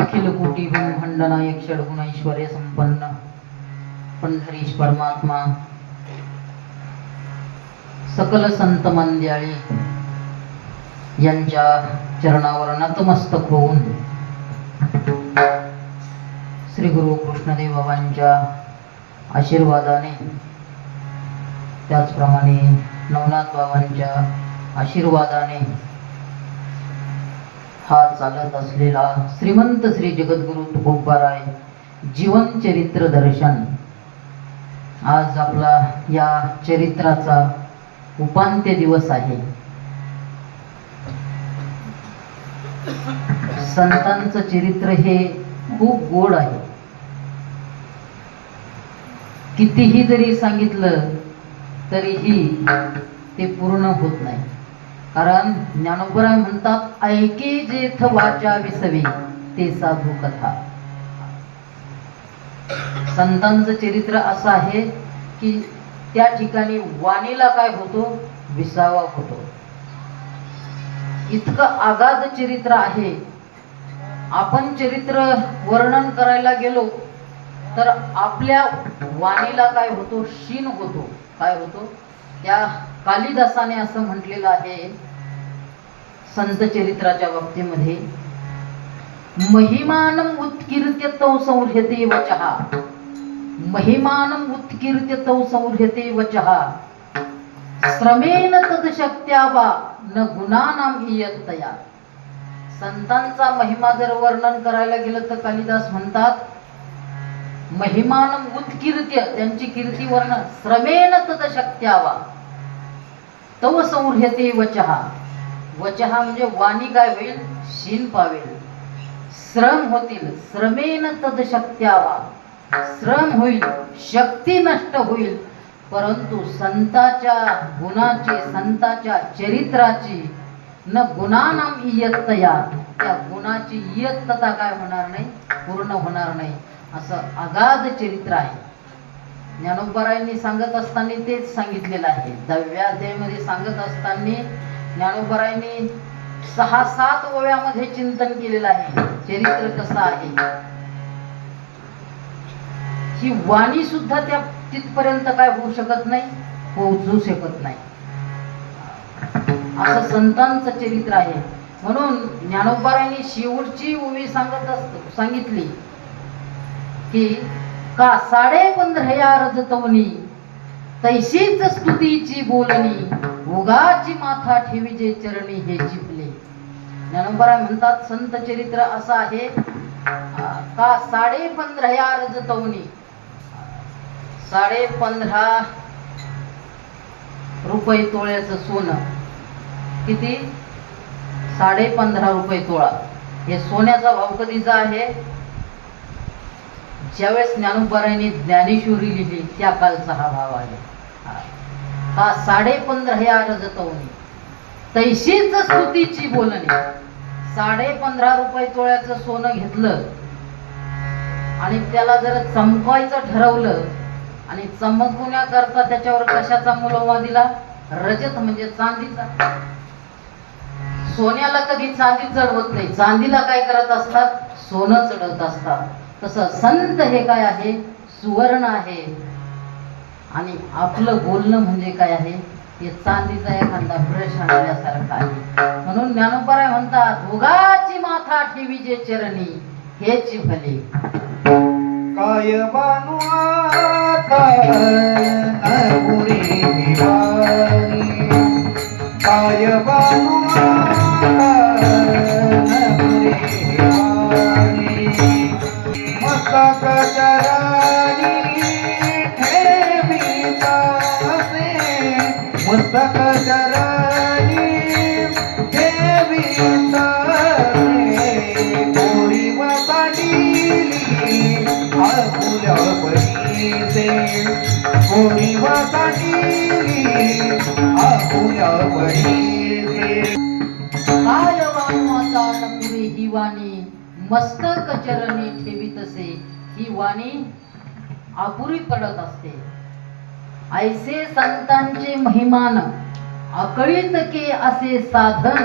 अखिल कोटी ब्रह्मांड नायक षडगुण ऐश्वर्य संपन्न पंढरीश परमात्मा सकल संत मंडळी यांच्या चरणावर नतमस्तक होऊन श्री गुरु कृष्णदेव बाबांच्या आशीर्वादाने त्याचप्रमाणे नवनाथ बाबांच्या आशीर्वादाने हा चालत असलेला श्रीमंत श्री जगद्गुरु तुकोबाराय जीवन चरित्र दर्शन आज आपला या चरित्राचा उपांत्य दिवस आहे। संतांचं चरित्र हे खूप गोड आहे। कितीही जरी सांगितलं तरीही ते पूर्ण होत नाही, कारण ज्ञानोबराय म्हणतात ऐके जेथ वाचा विसवी ते साधू कथा। संतांचं चरित्र असं आहे की त्या ठिकाणी वाणीला काय होतो, विसावा होतो। इतकं आगाध चरित्र आहे। आपण चरित्र वर्णन करायला गेलो तर आपल्या वाणीला काय होतो, शीन होतो। काय होतो, त्या कालिदासाने असं म्हटलेलं आहे संत चरित्राच्या बाबतीमध्ये, महिमानम उत्कीर्त्य तौ संहृते वचः, महिमानम उत्कीर्त्य तौ संहृते वचः, श्रमेण तदशक्त्या वा न गुणानाम इयत्तया। संतांचा महिमा जर वर्णन करायला गेलं तर कालिदास म्हणतात महिमानम उत्कीर्त्य, त्यांची कीर्ती वर्णन, श्रमेण तदशक्त्या वा तव संहृते वचः, वचः म्हणजे वाणी काय होईल, शीन पावेल, श्रम होतील, श्रमेण तदशक्त्या वा, श्रम होईल, शक्ती नष्ट होईल, परंतु संताच्या गुणाची, संताच्या चरित्राची न गुणानाम इयत्तया, त्या गुणाची इयत्तता काय होणार नाही, पूर्ण होणार नाही। असं अगाध चरित्र आहे। ज्ञानोबरायांनी सांगत असताना तेच सांगितलेलं आहे। 10व्या अध्यायामध्ये सांगत असताना ज्ञानोबरायांनी 6-7 ओव्यामध्ये चिंतन केलेलं आहे चरित्र कसं आहे। ही वाणी सुद्धा त्या तिथपर्यंत काय होऊ शकत नाही, पोहोचू शकत नाही। असं संतांचं चरित्र आहे। म्हणून ज्ञानोबरायांनी शेवटची ओवी सांगितली की का 15.5 रजतवनी तैशीच स्तुतीची बोलणी, उगाची माथा ठेवीजे चरणी हे चिपले। ज्ञानोबराय म्हणतात संत चरित्र असं आहे का 15.5 रजतवनी, 15.5 रुपये तोळ्याचं सोनं, किती, 15.5 रुपये तोळा। हे सोन्याचा भाव कधीचा आहे, ज्यावेळेस ज्ञानोबरायांनी ज्ञानेश्वरी लिहिली त्या कालचा हा भाव आहे। का 15.5 रजतवनी तैशीच स्तुतीची बोलणी, 15.5 रुपये तोळ्याचं सोनं घेतलं आणि त्याला जर चमकायचं ठरवलं आणि चमकवण्याकरता त्याच्यावर कशाचा मुलवा दिला, रजत म्हणजे चांदीचा। सोन्याला कधी चांदी चढवत नाही, चांदीला काय करत असतात, सोनं चढवत असतात। तसं संत हे काय आहे, सुवर्ण आहे। आणि आपलं बोलणं म्हणजे काय आहे, हे चांदीचा एखादा ब्रश आणल्यासारखं आहे। म्हणून ज्ञानोबराय म्हणतात उगाची माथा ठेवीजे चरणी हेची भले। काय बानू आता नपुरी दिवाणी, काय बानू नपुरी दिवाणी, मस्तक चरणी ठेवीता असे, मस्तक चरणी ठेवीता असे, गोरी वाटाडीली आपुल्या परीसे, गोरी वाटाडीली आपुल्या परीसे। काय वाणू आता नपुरी ही वाणी, मस्तक चरणी ठेवीतसे, ही वाणी अपुरी पडत असते। ऐसे संतांचे महिमान अकळीत के असे साधन,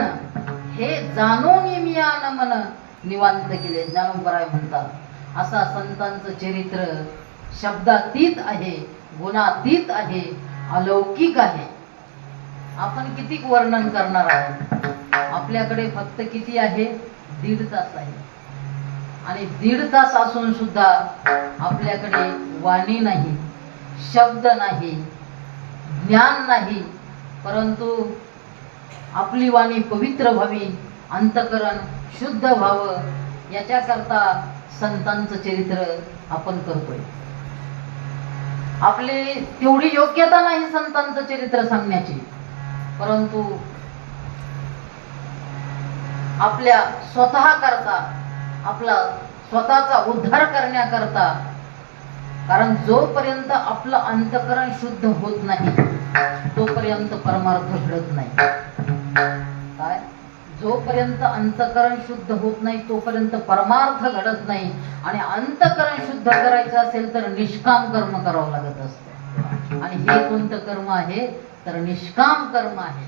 हे जाणून मियान मन निवांत केले. ज्ञानोबराय म्हणतात असा संतांचं चरित्र शब्दातीत आहे, गुणातीत आहे, अलौकिक आहे. आपण किती वर्णन करणार आहे? आपल्याकडे फक्त किती आहे? 1.5 तास आहे. आणि 1.5 तास असून सुद्धा आपल्याकडे वाणी नाही, शब्द नाही, ज्ञान नाही. परंतु आपली वाणी पवित्र व्हावी, अंतकरण शुद्ध व्हावं, याच्याकरता संतांचं चरित्र आपण करतोय. आपली तेवढी योग्यता नाही संतांचं चरित्र सांगण्याची, परंतु आपल्या स्वतः करता, आपला स्वतःचा उद्धार करण्याकरता. कारण जोपर्यंत आपलं अंतकरण शुद्ध होत नाही तोपर्यंत परमार्थ घडत नाही. काय? जोपर्यंत अंतकरण शुद्ध होत नाही तोपर्यंत परमार्थ घडत नाही. आणि अंतकरण शुद्ध करायचं असेल तर निष्काम कर्म करावं लागत असतं. आणि हे कोणतं कर्म आहे? तर निष्काम कर्म आहे.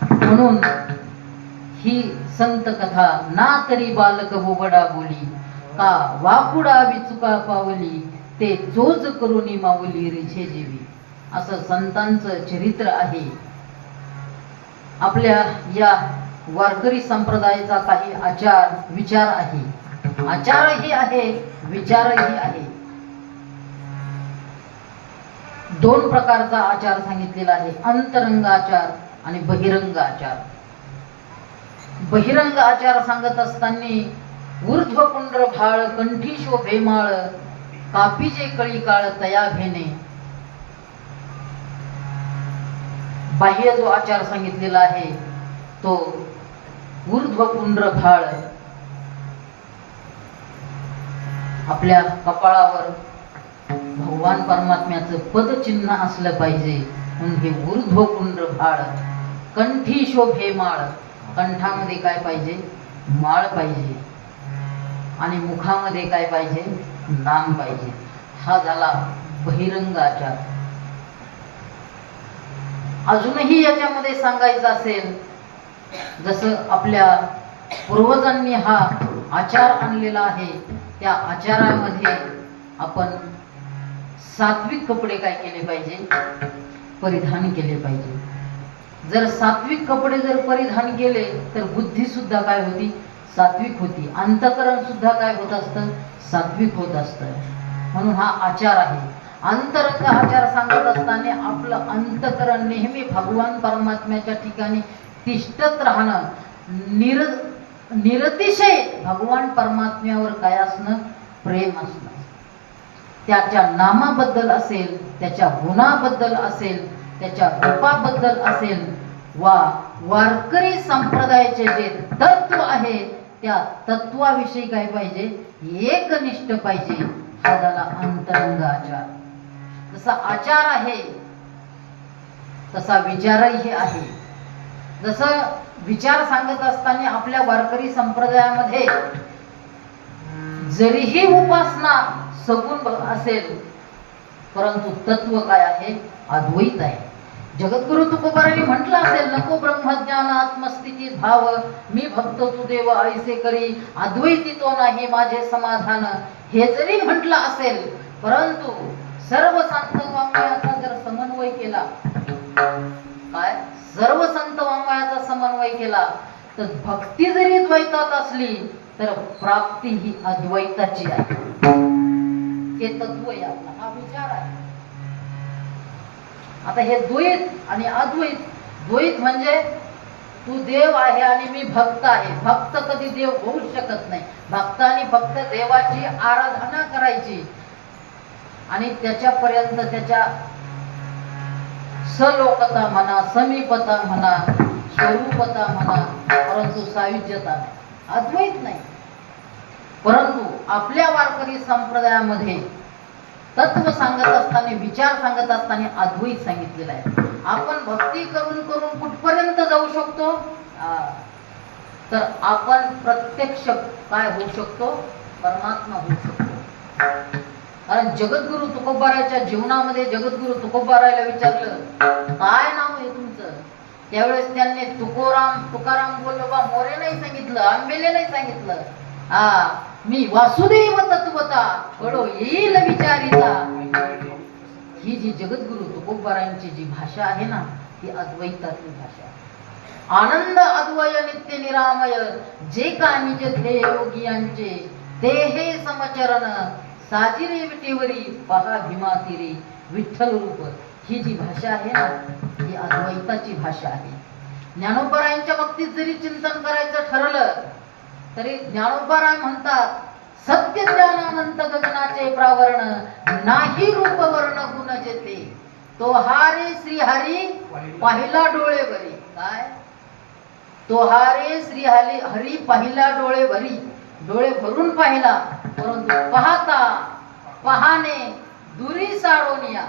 म्हणून ही संत कथा ना तरी बालक बोबडा बोली, का वाकुडा विचुका पावली, ते चोच करुनी माऊली रिझे जीवी. असं संतांचं चरित्र आहे. आपल्या या वारकरी संप्रदायाचा काही आचार विचार आहे. आचारही आहे, विचारही आहे. 2 प्रकारचा आचार सांगितलेला आहे, अंतरंग आचार आणि बहिरंग आचार. बहिरंग आचार सांगत असताना ऊर्ध्व पुंड्र भाळ, कंठी शोभे माळ, कापीचे कळी काळ तया भेने. बाह्य जो आचार सांगितलेला आहे तो ऊर्ध्व पुंड्र भाळ. आपल्या कपाळावर भगवान परमात्म्याचं पदचिन्ह असलं पाहिजे म्हणून हे ऊर्ध्व पुंड्र भाळ. कंठी शोभे माळ, कंठामध्ये काय पाहिजे? माळ पाहिजे. आणि मुखामध्ये काय पाहिजे? नाम पाहिजे. हा झाला बहिरंग आचार. अजूनही याच्यामध्ये सांगायचं असेल, जसं आपल्या पूर्वजांनी हा आचार आणलेला आहे, त्या आचारामध्ये आपण सात्विक कपडे काय केले पाहिजे? परिधान केले पाहिजे. जर सात्विक कपडे जर परिधान केले तर बुद्धी सुद्धा काय होती? सात्विक होती. अंतकरण सुद्धा काय होत असतं? सात्विक होत असतं. म्हणून हा आचार आहे. अंतरंग आचार सांगत असताना आपलं अंतकरण नेहमी भगवान परमात्म्याच्या ठिकाणी तिष्ठत राहणं, निरतिशय भगवान परमात्म्यावर काय असणं? प्रेम असणं. त्याच्या नामाबद्दल असेल, त्याच्या गुणाबद्दल असेल, त्याच्या रूपाबद्दल असेल, वा वारकरी संप्रदायाचे जे तत्व आहे त्या तत्वाविषयी काय पाहिजे? एकनिष्ठ पाहिजे. हा झाला अंतरंग आचार. जसा आचार आहे तसा विचारही आहे. जसं विचार सांगत असताना आपल्या वारकरी संप्रदायामध्ये जरीही उपासना सगुण असेल परंतु तत्व काय आहे? अद्वैत आहे. जगद्गुरु तुकोबारांनी म्हटलं असेल, नको ब्रह्मज्ञान आत्मस्थिती भाव, मी भक्त तू देव ऐसे करी, अद्वैती तो नाही माझे समाधान. हे जरी म्हटलं असेल परंतु सर्व संत वाङ्मयाचा जर समन्वय केला, काय सर्व संत वाङ्मयाचा समन्वय केला तर भक्ती जरी द्वैतात असली तर प्राप्ती ही अद्वैताची आहे. हे तत्व आहे आपला, हा विचार आहे. आता हे द्वैत आणि अद्वैत, द्वैत म्हणजे तू देव आहे आणि मी भक्त आहे. भक्त कधी देव होऊ शकत नाही. भक्ताने फक्त देवाची आराधना करायची आणि त्याच्यापर्यंत त्याच्या सलोकता म्हणा, समीपता म्हणा, स्वरूपता म्हणा, परंतु सायुज्यता नाही, अद्वैत नाही. परंतु आपल्या वारकरी संप्रदायामध्ये तत्व सांगत असताना, विचार सांगत असताना अद्वैत सांगितलेला आहे. आपण भक्ती करून करून कुठपर्यंत जाऊ शकतो? तर आपण प्रत्यक्ष काय होऊ शकतो? परमात्मा होऊ शकतो. कारण जगद्गुरु तुकोबाराच्या जीवनामध्ये जगद्गुरु तुकोबारायला विचारलं, काय नाव आहे तुमचं? त्यावेळेस त्यांनी तुकाराम बोललो बा मोरे नाही सांगितलं, आंबेले नाही सांगितलं. मी वासुदेव तत्वता कळो येईल विचारिता. ही जी जगद्गुरु तुकोबारायांची जी भाषा आहे ना, ती अद्वैतातली भाषा आहे. आनंद अद्वय नित्य निरामय जे कामीचे ध्येय योगियांचे ते हे समचरण साजिरे विटेवरी पहा भीमातिरी विठ्ठल रूप. ही जी भाषा आहे ना, ही अद्वैताची भाषा आहे. ज्ञानोबारायांच्या बाबतीत जरी चिंतन करायचं ठरलं तरी ज्ञानोबाराय म्हणतात, सत्य ज्ञानानंत गगनाचे प्रावरण नाही रूप वर्ण गुण जेते तो हारे श्रीहरी पाहिला डोळे भरी. काय तो हारे श्रीहरी पाहिला डोळे भरी, डोळे भरून पाहिला परंतु पाहता पहाने दुरी सारोनिया.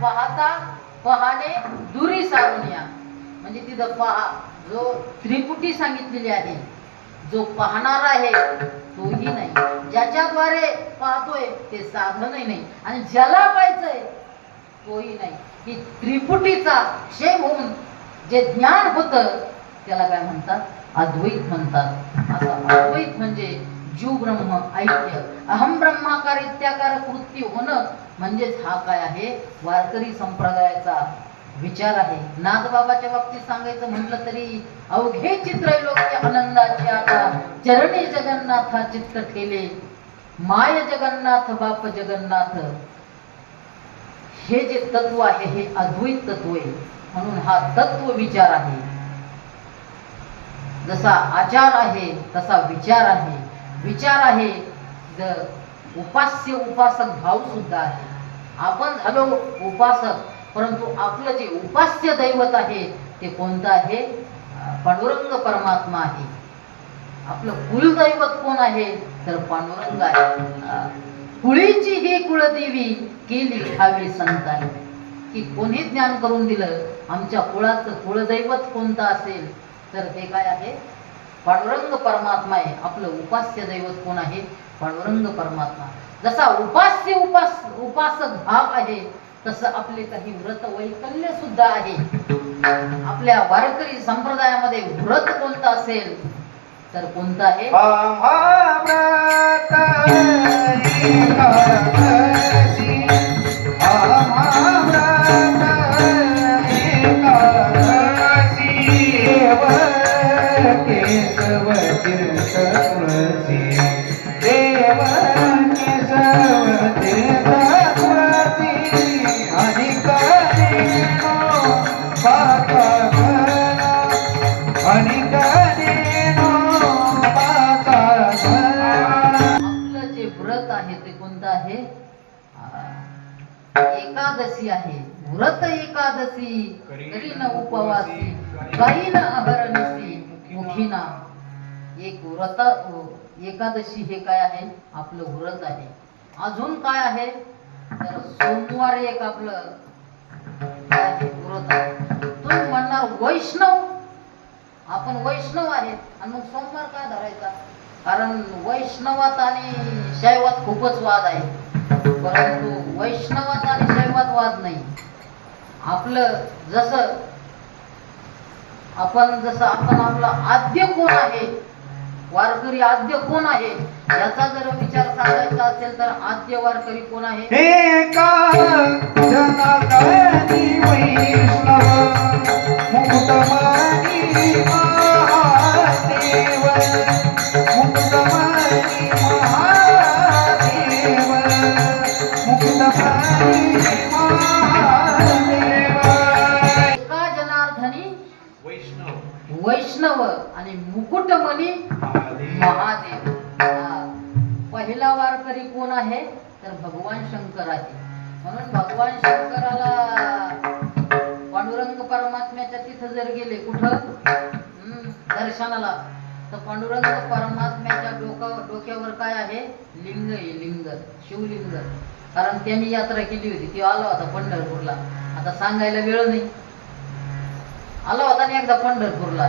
पाहता पहाने दुरी सारोनिया म्हणजे तिथं पहा जो त्रिपुटी सांगितलेली आहे, जो पाहणार आहे तोही नाही, ज्याच्याद्वारे पाहतोय ते साधनही नाही, आणि ज्याला पाहायचंय तोही नाही. ही त्रिपुटीचा क्षेम होऊन जे ज्ञान होतं त्याला काय म्हणतात? अद्वैत म्हणतात. आता अद्वैत म्हणजे जीव ब्रह्म ऐक्य, अहम ब्रह्माकार इत्याकार कृती होणं म्हणजेच हा काय आहे? वारकरी संप्रदायाचा विचार आहे. नाथबाबाच्या बाबतीत सांगायचं म्हटलं तरी अवघे चित्रलोक्य आनंदाचे आता चरणी जगन्नाथा चित्त ठेले माय जगन्नाथ बाप जगन्नाथ. हे जे तत्व आहे हे अद्वैत तत्व आहे. म्हणून हा तत्व विचार आहे. जसा आचार आहे तसा विचार आहे. विचार आहे उपास्य उपासक भाव सुद्धा आहे. आपण झालो उपासक, परंतु आपलं जे उपास्य दैवत आहे ते कोणतं आहे? पांडुरंग परमात्मा आहे. आपलं कुलदैवत कोण आहे? तर पांडुरंग आहे. कुळीची ही कुळदेवी केली ठावी संतांनी. की कोणी ज्ञान करून दिलं आमच्या कुळाचं कुळदैवत कोणतं असेल तर ते काय आहे? पांडुरंग परमात्मा आहे. आपलं उपास्य दैवत कोण आहे? पांडुरंग परमात्मा. जसा उपास्य उपासक भाव आहे तसं आपले काही व्रत वैकल्य सुद्धा आहे. आपल्या वारकरी संप्रदायामध्ये व्रत कोणतं असेल तर कोणतं आहे? आपलं जे व्रत आहे ते कोणतं आहे? एकादशी आहे. व्रत एकादशी करीन उपवासी गाईन अहरनिशी मुखीना. एक व्रत एकादशी हे काय आहे? आपलं व्रत आहे. अजून काय आहे तर सोमवार एक आपलं काय आहे? व्रत आहे. तुम्ही म्हणणार वैष्णव, आपण वैष्णव आहे आणि मग सोमवार का धरायचा? कारण वैष्णवात आणि शैवात खूपच वाद आहे, परंतु वैष्णवात आणि शैवात वाद नाही. आपलं जसं आपण आपला आद्य कोण आहे, वारकरी आद्य कोण आहे याचा जर विचार सांगायचा असेल तर आद्य वारकरी कोण आहे? एका जनार्दनी वैष्णव मुक्तमणी महादेव, मुक्तमणी महादेव, मुक्तमणी महादेव. एका जनार्दनी वैष्णव आणि मुकुटमणी महादेव. पहिला वारकरी कोण आहे तर भगवान शंकर आहे. म्हणून भगवान शंकराला पांडुरंग परमात्म्याच्या तिथं जर गेले कुठं दर्शनाला तर पांडुरंग परमात्म्याच्या डोक्यावर काय आहे? लिंग आहे. लिंग, शिवलिंग. कारण त्यांनी यात्रा केली होती. ती आला होता पंढरपूरला. आता सांगायला वेळ नाही. आला होता ना एकदा पंढरपूरला.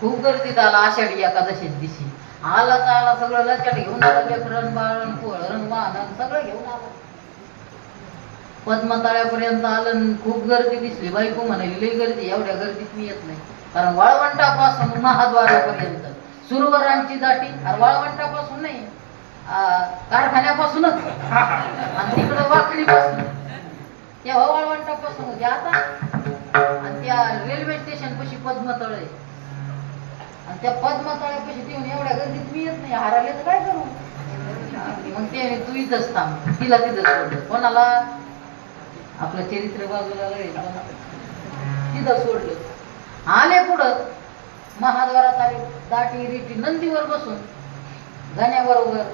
खूप गर्दीत आला आषाढी एकादशी दिवशी. आला तर आला सगळं लचट घेऊन आला. लेकरण बाळण पोळण वाहन सगळं घेऊन आला. पद्मताळ्यापर्यंत आलं आणि खूप गर्दी दिसली. बायको म्हणाली लई गर्दी, एवढ्या गर्दीत मी येत नाही. कारण वाळवंटापासून महाद्वारापर्यंत सुरवरांची दाटी, अरे वाळवंटापासून नाही, कारखान्यापासूनच आणि तिकडं वाकडीपासून, तेव्हा वाळवंटापासून होती. आता आणि त्या रेल्वे स्टेशन पाशी पद्मतळ आहे आणि त्या पद्मतळ्यापाशी येऊन एवढ्या गर्दीत मी येत नाही, हाराले तर काय करू. मग ते तू इथंच थांब, तिला तिथंच सोडलं. कोणाला? आपलं चरित्र बाजूला तिथं सोडलं. आले पुढं महाद्वारात आले, दाटी रिटी नंदीवर बसून गाण्याबरोबर.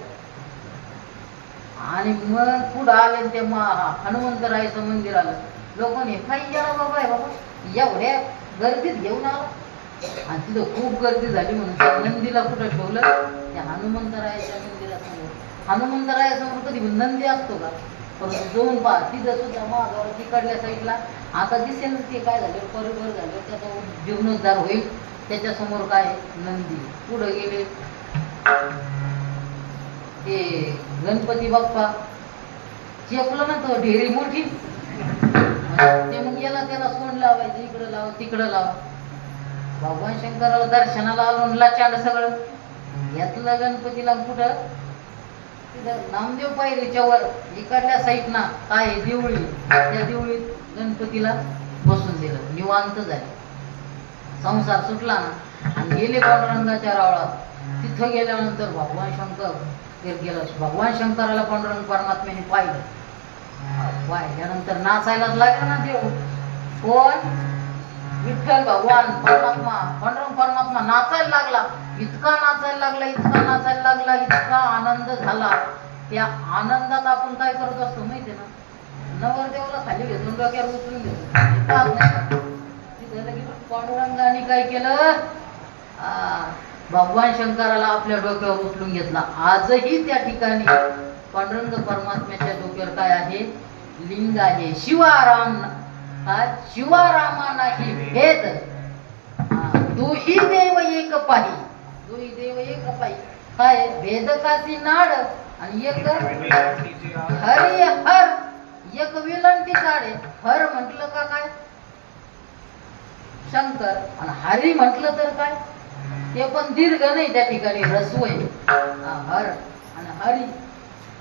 आणि मग पुढं आले ते हनुमंतरायचं मंदिर आलं. लोकांनी काही जरा बाबा आहे बाबा, एवढ्या गर्दीत घेऊन आला. आणि तिथं खूप गर्दी झाली म्हणून त्या नंदीला कुठं ठेवलं? त्या हनुमंतरायाच्या मंदिरासमोर. हनुमंतरायासमोर कधी नंदी असतो का? परंतु जाऊन पहा, तिथं सुद्धा महाद्वार तिकडल्या साईडला आता दिसेल ते काय झालं, परिवार झालं, त्याचा जीर्णोद्धार होईल. त्याच्यासमोर काय? नंदी. पुढं गेले ते गणपती बाप्पा, चेपलं ना तो ढेरी मोठी, ते मग याला त्याला सोंड लावायचं, इकडं लाव तिकडं लाव. भगवान शंकराला दर्शनाला आलो, लाचाड सगळं घेतलं गणपतीला. कुठं? तिथं नामदेव पायरीच्या वर इकडल्या साईडना काय देवळी, त्या देवळीत गणपतीला बसून दिलं. निवांत झाले, संसार सुटला ना. आणि गेले पांडुरंगाच्या रावळात. तिथं गेल्यानंतर भगवान शंकर गेलं. भगवान शंकराला पांडुरंग परमात्म्याने पाहिलं. पाहिल्यानंतर नाचायलाच लागला ना देव. कोण? विठ्ठल भगवान परमात्मा, पांडुरंग परमात्मा नाचायला लागला. इतका नाचायला लागला, इतका नाचायला लागला, इतका आनंद झाला. त्या आनंदात आपण काय करत असतो माहिती ना? नवरदेवाला खाली घेऊन डोक्यावर उचलून घेतो. पांडुरंगाने काय केलं? भगवान शंकराला आपल्या डोक्यावर उचलून घेतला. आजही त्या ठिकाणी पांडुरंग परमात्म्याच्या डोक्यावर काय आहे? लिंग आहे. शिवाराम, शिवारामा नाही भेद, तोही देव एक पाही, तोही देव एक पाही. काय? भेदकाची नाड आणि एक हरी हर, एक विलंटी काढे. हर म्हटलं का काय? शंकर. आणि हरी म्हटलं तर काय? ते पण दीर्घ नाही, त्या ठिकाणी ह्रस्व आहे. हर आणि हरी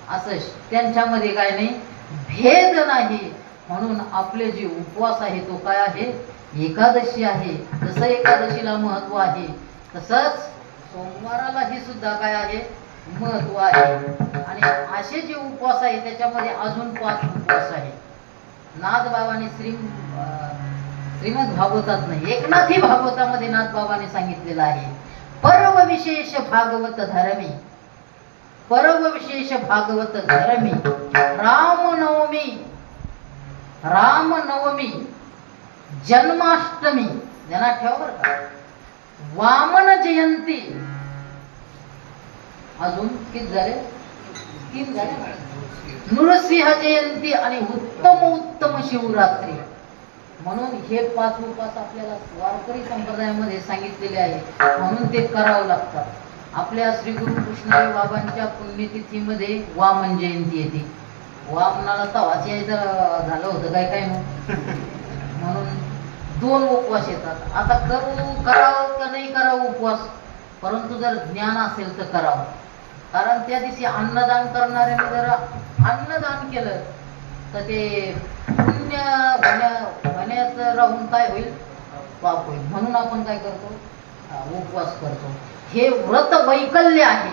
असं त्यांच्यामध्ये काय नाही, भेद नाही. म्हणून आपले जे उपवास आहे तो काय आहे? एकादशी आहे. जसं एकादशीला महत्व आहे तसंच सोमवारालाही सुद्धा काय आहे? महत्व आहे. आणि असे जे उपवास आहे त्याच्यामध्ये अजून 5 उपवास आहे. नाथबाबांनी श्रीमद भागवतात नाही, एकनाथी भागवतामध्ये नाथबाबांनी सांगितलेलं आहे, पर्व विशेष भागवत धर्मी, पर्व विशेष भागवत धर्मी, रामनवमी, जन्माष्टमी, ध्यानात ठेवा बरं का, वामन जयंती, अजून किती झाले? 3 झाले. नृसिंह जयंती आणि उत्तम शिवरात्री. म्हणून हे 5 उपवास आपल्याला वारकरी संप्रदायामध्ये सांगितलेले आहे. म्हणून ते करावं लागतात. आपल्या श्री गुरु कृष्णदेव बाबांच्या पुण्यतिथीमध्ये वामन जयंती येते. वामनाला तवाच यायचं झालं होतं काय काय म्हणून 2 उपवास येतात. आता करावं का नाही करावं उपवास, परंतु जर ज्ञान असेल तर करावं. कारण त्या दिवशी अन्नदान करणाऱ्याने जर अन्नदान केलं तर ते पुण्य होण्याचं राहून काय होईल? पाप होईल. म्हणून आपण काय करतो? उपवास करतो. हे व्रत वैकल्य आहे.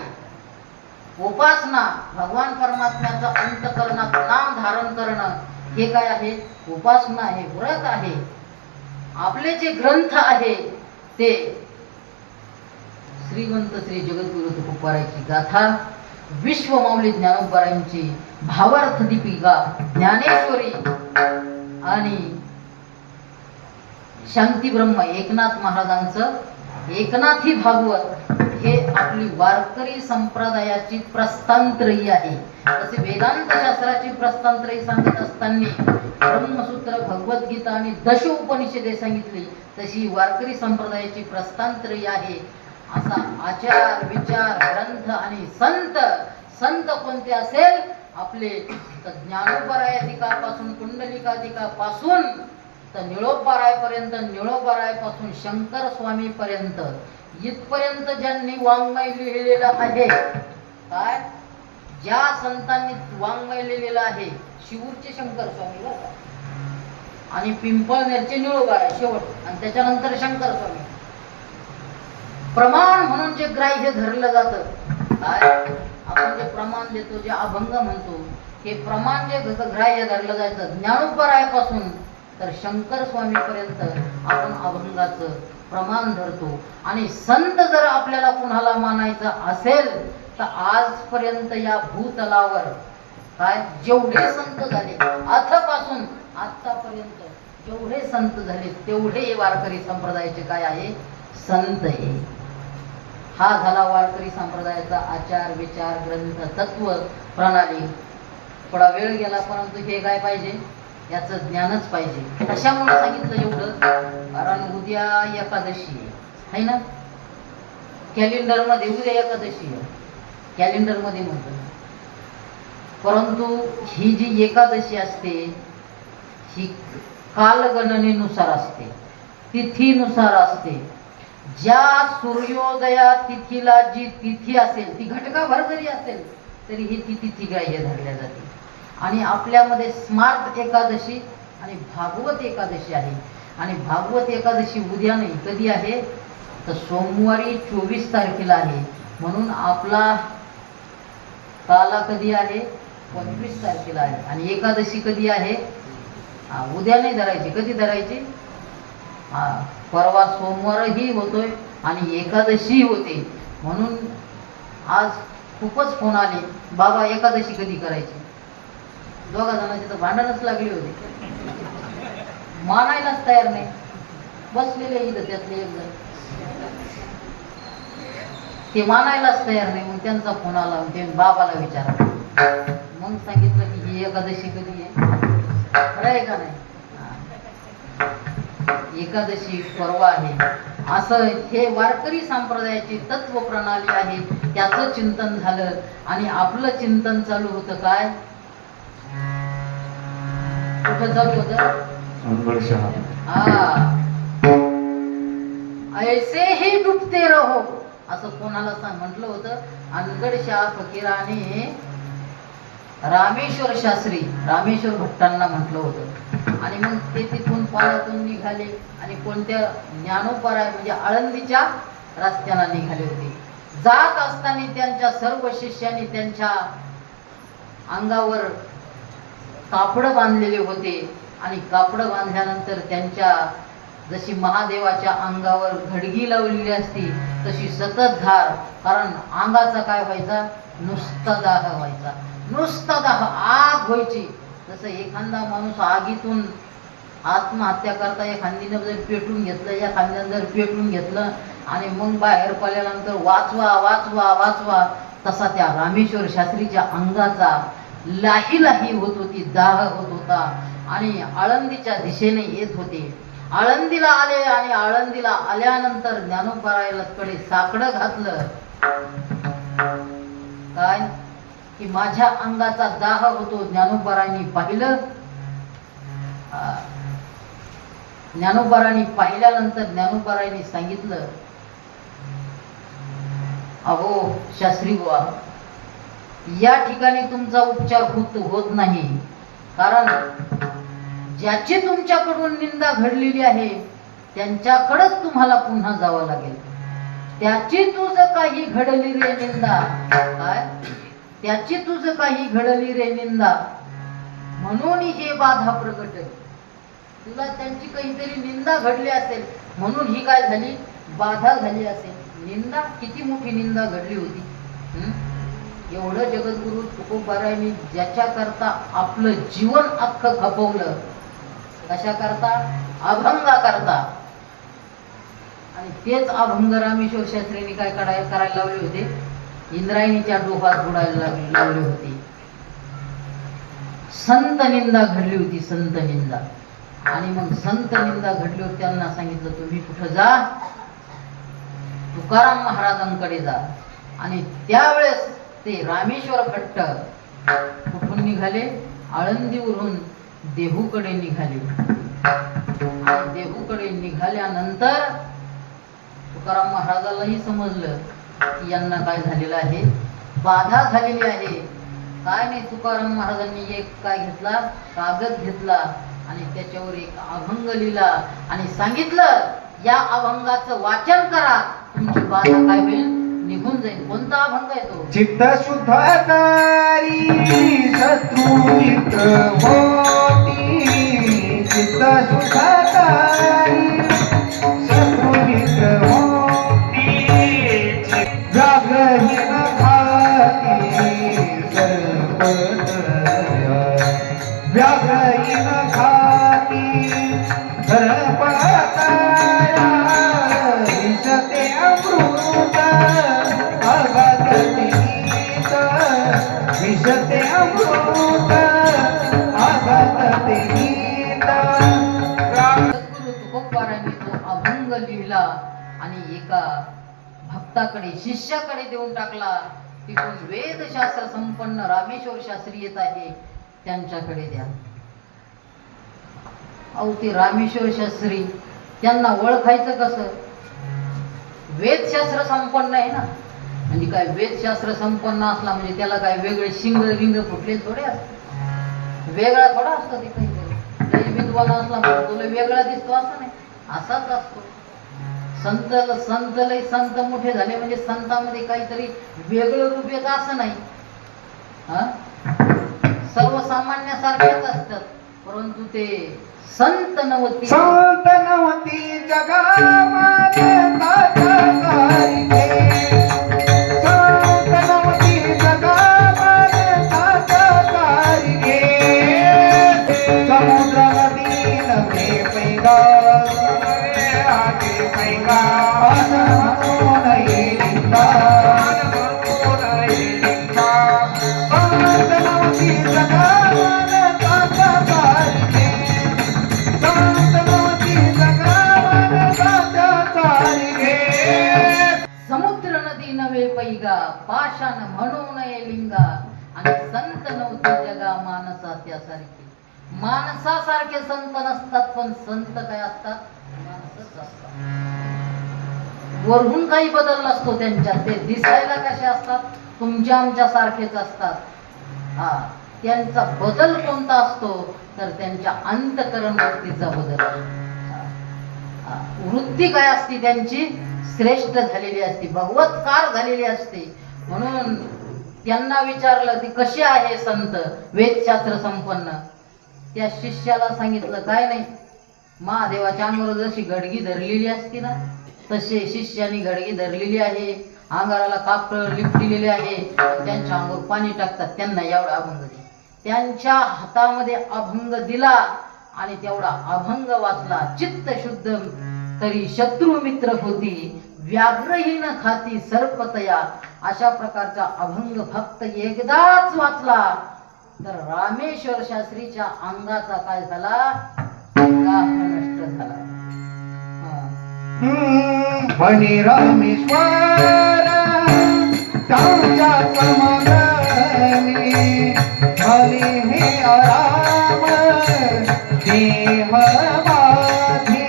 उपासना, भगवान परमात्म्याचं अंतःकरणात नाम धारण करणं, हे काय आहे? उपासना आहे, व्रत आहे. आपले जे ग्रंथ आहे ते श्रीमंत श्री जगद्गुरु तुकोबारायांची गाथा, विश्वमाऊली ज्ञानोबारायांची भावार्थ दीपिका, ज्ञानेश्वरी आणि शांती ब्रह्म एकनाथ महाराजांचं एकनाथी भागवत, हे आपली वारकरी संप्रदायाची प्रस्थानत्रयी आहे. जसे वेदांत शास्त्राची प्रस्थानत्रयी सांगत असताना ब्रह्मसूत्र, भगवद्गीता आणि दश उपनिषदे सांगितली, तशी वारकरी संप्रदायाची प्रस्थानत्रयी आहे. असा आचार, विचार, ग्रंथ आणि संत कोणते असेल आपले तर ज्ञानोपरायतिकापासून कुंडलिकाधिकापासून तर निळोपरायपर्यंत, निळोपरायपासून शंकर स्वामीपर्यंत इथपर्यंत ज्यांनी वाङ्मय लिहिलेलं आहे, काय ज्या संतांनी वाङ्मय लिहिलेलं आहे, शिवूरचे शंकर स्वामी बरं का, आणि पिंपळनेरचे निळोबाराय शेवट, आणि त्याच्यानंतर शंकर स्वामी. प्रमाण म्हणून जे ग्राह्य धरलं जातं, काय आपण जे प्रमाण देतो, जे अभंग म्हणतो, हे प्रमाण जे ग्राह्य धरलं जायचं ज्ञानोपरायपासून तर शंकर स्वामीपर्यंत आपण अभंगाचं प्रमाण धरतो. आणि संत जर आपल्याला कुणाला मानायचं असेल तर आजपर्यंत या भूतलावर काय जेवढे संत झाले, आतापासून आतापर्यंत जेवढे संत झाले तेवढे वारकरी संप्रदायाचे काय आहे, संत आहे. हा झाला वारकरी संप्रदायाचा आचार, विचार, ग्रंथ, तत्व, प्रणाली. थोडा वेळ गेला परंतु हे काय पाहिजे, याचं ज्ञानच पाहिजे. कशामुळे सांगितलं एवढं, कारण उद्या एकादशी आहे ना, कॅलेंडर मध्ये उद्या एकादशी आहे, कॅलेंडर मध्ये म्हणतो. परंतु ही जी एकादशी असते ही कालगणनेनुसार असते, तिथीनुसार असते. ज्या सूर्योदया तिथीला जी तिथी असेल ती घटकाभर जरी असेल तरी ही ती तिथी ग्राह्य धरल्या जाते. आणि आपल्यामध्ये स्मार्त एकादशी आणि भागवत एकादशी आहे. आणि भागवत एकादशी उद्या नाही, कधी आहे तर सोमवारी 24 तारखेला आहे. म्हणून आपला काला कधी आहे, 25 तारखेला आहे. आणि एकादशी कधी आहे, उद्या नाही धरायची, कधी धरायची, परवा सोमवारही होतोय आणि एकादशी होते. म्हणून आज खूपच फोन आले, बाबा एकादशी कधी करायची. दोघा जणांची तर भांडणच लागली होती, मानायलाच तयार नाही. बसलेले इथं त्यातले एक जण ते मानायलाच तयार नाही. मग त्यांचा फोन आला, ते बाबाला विचारा. मग सांगितलं की ही एकादशी कधी आहे, खरं आहे का नाही, एकादशी परवा आहे. असं हे वारकरी संप्रदायाची तत्व प्रणाली आहे. त्याचं चिंतन झालं आणि आपलं चिंतन चालू होतं काय, कुठं चालू होतं, ऐसे ही डुबते रहो असं कोणाला म्हटलं होतं. अनगडशाह फकीराने रामेश्वर शास्त्री, रामेश्वर भट्टांना म्हटलं होतं. आणि मग ते तिथून पाण्यातून निघाले आणि कोणत्या ज्ञानोपराय म्हणजे आळंदीच्या रस्त्याला निघाले होते. जात असताना त्यांच्या सर्व शिष्यांनी त्यांच्या अंगावर कापड बांधलेले होते. आणि कापड बांधल्यानंतर त्यांच्या जशी महादेवाच्या अंगावर घडगी लावलेली असती तशी सतत धार, कारण अंगाचा काय व्हायचा, नुसता दाह व्हायचा, नुसता दाह, आग व्हायची. जसं एखादा माणूस आगीतून आत्महत्या करता एखादीनं जर पेटून घेतलं, एखाद्यानं जर पेटून घेतलं आणि मग बाहेर पडल्यानंतर वाचवा वाचवा वाचवा, तसा त्या रामेश्वर शास्त्रीच्या अंगाचा लाही लाही होत होती, दाह होत होता. आणि आळंदीच्या दिशेने येत होते. आळंदीला आले आणि आळंदीला आल्यानंतर ज्ञानोपरायला कडे साकडं घातलं, काय की माझ्या अंगाचा दाह होतो. ज्ञानोपरायांनी पाहिलं, ज्ञानोपरायांनी पाहिल्यानंतर ज्ञानोपरायांनी सांगितलं, अहो शास्त्री बुवा, या ठिकाणी तुमचा उपचार होत नाही, कारण ज्याची तुमच्याकडून निंदा घडलेली आहे त्यांच्याकडेच तुम्हाला पुन्हा जावं लागेल. त्याची तुझं काही घडली रे निंदा, काय त्याची तुझं काही घडली रे निंदा, म्हणून हे बाधा प्रगट. तुला त्यांची काहीतरी निंदा घडली असेल म्हणून ही काय झाली, बाधा झाली असेल. निंदा, किती मोठी निंदा घडली होती. एवढं जगद्गुरु तुकोबारायांनी ज्याच्या करता आपलं जीवन अख्खं खपवलं, कशा करता, अभंगा करता. आणि तेच अभंग रामेश्वर शास्त्रींनी काय करायला लावले होते, इंद्रायणीच्या डोहात बुडायला लावले होते. संत निंदा घडली होती, संत निंदा. आणि मग संत निंदा घडली होती, त्यांना सांगितलं तुम्ही कुठं जा, तुकाराम महाराजांकडे जा. आणि त्यावेळेस ते रामेश्वर भट्ट कुठून निघाले? आळंदीवरून देहूकडे निघाले. आणि देहूकडे निघाल्यानंतर तुकाराम महाराजालाही समजलं की यांना काय झालेलं आहे, बाधा झालेली आहे. काय नाही, तुकाराम महाराजांनी एक काय घेतला, कागद घेतला आणि त्याच्यावर एक अभंग लिहिला आणि सांगितलं या अभंगाचं वाचन करा, तुमची बाधा काय होईल, निघून जाईल. कोणता अभंग आहे तो? चित्त शुद्धकारी शत्रु मित्र होती, चित्त शुद्धकारी शत्रु मित्र होती, व्याघ्रहीन खाती सर्पतया, व्याघ्रहीन खाती सर्पतया, विषते अमृत विषते अमृत आघातते गीत. सद्गुरु तुकोबारायांनी तो अभंग लिहिला आणि एका भक्ताकडे, शिष्याकडे देऊन टाकला. तिथून वेदशास्त्र संपन्न रामेश्वर शास्त्री येत आहे, त्यांच्याकडे द्या. अहो, ते रामेश्वर शास्त्री, त्यांना ओळखायचं कसं? वेदशास्त्र संपन्न आहे ना. म्हणजे काय, वेदशास्त्र संपन्न असला म्हणजे त्याला काय वेगळे शिंग रिंग फुटले थोडे असतात, वेगळा थोडा असतो. ते काहीतरी लई विद्वान असला म्हणजे तुला वेगळा दिसतो असं नाही, असाच असतो. संत लई संत मोठे झाले म्हणजे संतांमध्ये काहीतरी वेगळं रूप येत असं नाही. सर्वसामान्यासारखेच असतात, परंतु ते संत नव्हती. संत नव्हती जगामध्ये सारखे, संत नव्हती जगामध्ये सारखे, समुद्र नदी नव्हे पैगा, आगे पैगा म्हणून येईला, संत नव्हती जगामध्ये सारखे, समुद्र नदी नव्हे पैगा, पाषाण म्हणू नये लिंगा, आणि संत नव्हती जगा मानसा त्यासारखी. माणसासारखे संत नसतात, पण संत काय असतात, माणसच असतात. वरून काही बदल नसतो त्यांच्यात, ते दिसायला कसे असतात, तुमच्या आमच्या सारखेच असतात. त्यांचा बदल कोणता असतो, तर त्यांच्या अंतकरण वृत्तीचा बदल असतो. वृत्ती काय असते त्यांची, श्रेष्ठ झालेली असते, भगवत्कार झालेली असते. म्हणून त्यांना विचारलं ती कशी आहे संत, वेदशास्त्र संपन्न. त्या शिष्याला सांगितलं काय नाही, महादेवाच्या अंगावर जशी गडगी धरलेली असते ना, तसे शिष्याने गडगी धरलेली आहे, अंगाराला कापड लिपटिलेले आहे, त्यांच्या अंगावर पाणी टाकतात, त्यांना एवढा अभंग दिला. त्यांच्या हातामध्ये अभंग दिला आणि तेवढा अभंग वाचला. चित्त शुद्ध तरी शत्रू मित्र होती, व्याघ्रहीन खाती सर्पतया. अशा प्रकारचा अभंग फक्त एकदाच वाचला तर रामेश्वर शास्त्रीच्या अंगाचा काय झाला, दाह नष्ट झाला. म्हणे रामेश्वर त्यांच्या समागमी झाले हे आराम, देह माझे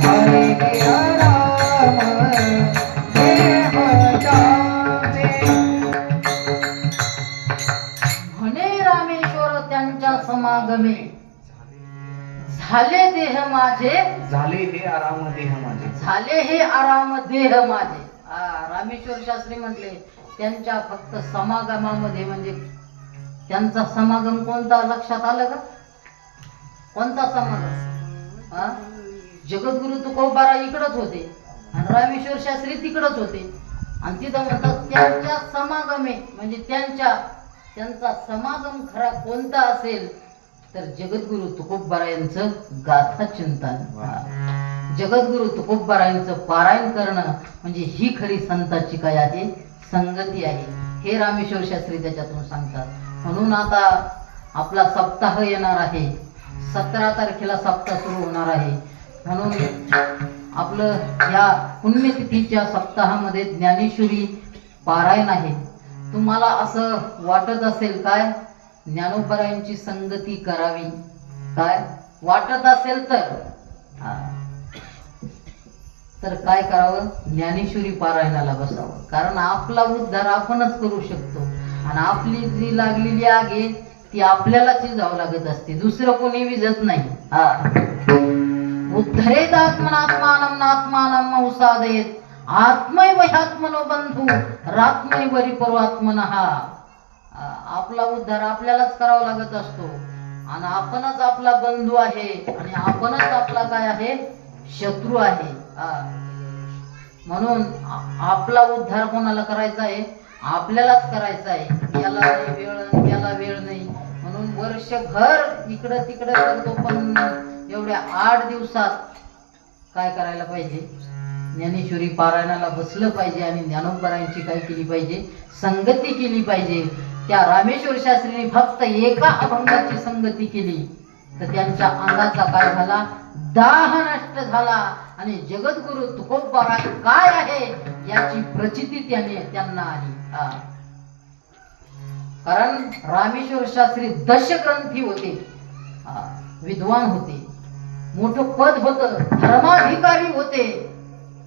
झाले हे आराम, देह जाचे. म्हणे रामेश्वर त्यांच्या समागमे झाले देह माझे, झाले हे आराम देह माझे, झाले हे आराम देह माझे. रामेश्वर शास्त्री म्हटले त्यांच्या फक्त समागमामध्ये, म्हणजे त्यांचा समागम कोणता लक्षात आलं का, कोणता समागम? जगद्गुरु तुकोबारा इकडच होते आणि रामेश्वर शास्त्री तिकडच होते. आणि तिथं म्हणतात त्यांच्या समागमे, म्हणजे त्यांचा समागम खरा कोणता असेल तर जगद्गुरु तुकोबारा यांचं गाथा चिंतन, जगद्गुरु तुकोबारा यांचं पारायण करणं, म्हणजे ही खरी संताची काय आहे, संगती आहे. हे रामेश्वर शास्त्री त्याच्यातून सांगतात. म्हणून आता आपला सप्ताह येणार आहे, 17 तारखेला सप्ताह सुरू होणार आहे. म्हणून आपलं या पुण्यतिथीच्या सप्ताहामध्ये ज्ञानेश्वरी पारायण आहे. तुम्हाला असं वाटत असेल काय ज्ञानोबरायांची संगती करावी, काय वाटत असेल तर हा, तर काय करावं, ज्ञानेश्वरी पारायणाला बसावं. कारण आपला उद्धार आपणच करू शकतो आणि आपली जी लागलेली आग आहे ती आपल्यालाच जावं लागत असते, दुसरं कोणी विजत नाही. हा, उद्धरेत आत्मनात्मानं आत्मानं उसादयेत आत्मैव ह्यात्मनो बंधू रात्मैव रिपरवात्मनः. आपला उद्धार आपल्यालाच करावा लागत असतो आणि आपणच आपला बंधू आहे आणि आपणच आपला काय आहे, शत्रू आहे. म्हणून आपला उद्धार कोणाला करायचा आहे, आपल्यालाच करायचा आहे. याला नाही वेळ आणि त्याला वेळ नाही म्हणून वर्षभर इकडं तिकडं करतो, पण एवढ्या 8 दिवसात काय करायला पाहिजे, ज्ञानेश्वरी पारायणाला बसलं पाहिजे आणि ज्ञानोबरायांची काय केली पाहिजे, संगती केली पाहिजे. त्या रामेश्वर शास्त्रीने फक्त एका अभंगाची संगती केली तर त्यांच्या अंगाचा काय झाला, दाह नष्ट झाला आणि जगद्गुरु तुकोबा काय आहे याची प्रचिती त्यांना आली. कारण रामेश्वर शास्त्री दशग्रंथी होते, विद्वान होते, मोठं पद होतं, धर्माधिकारी होते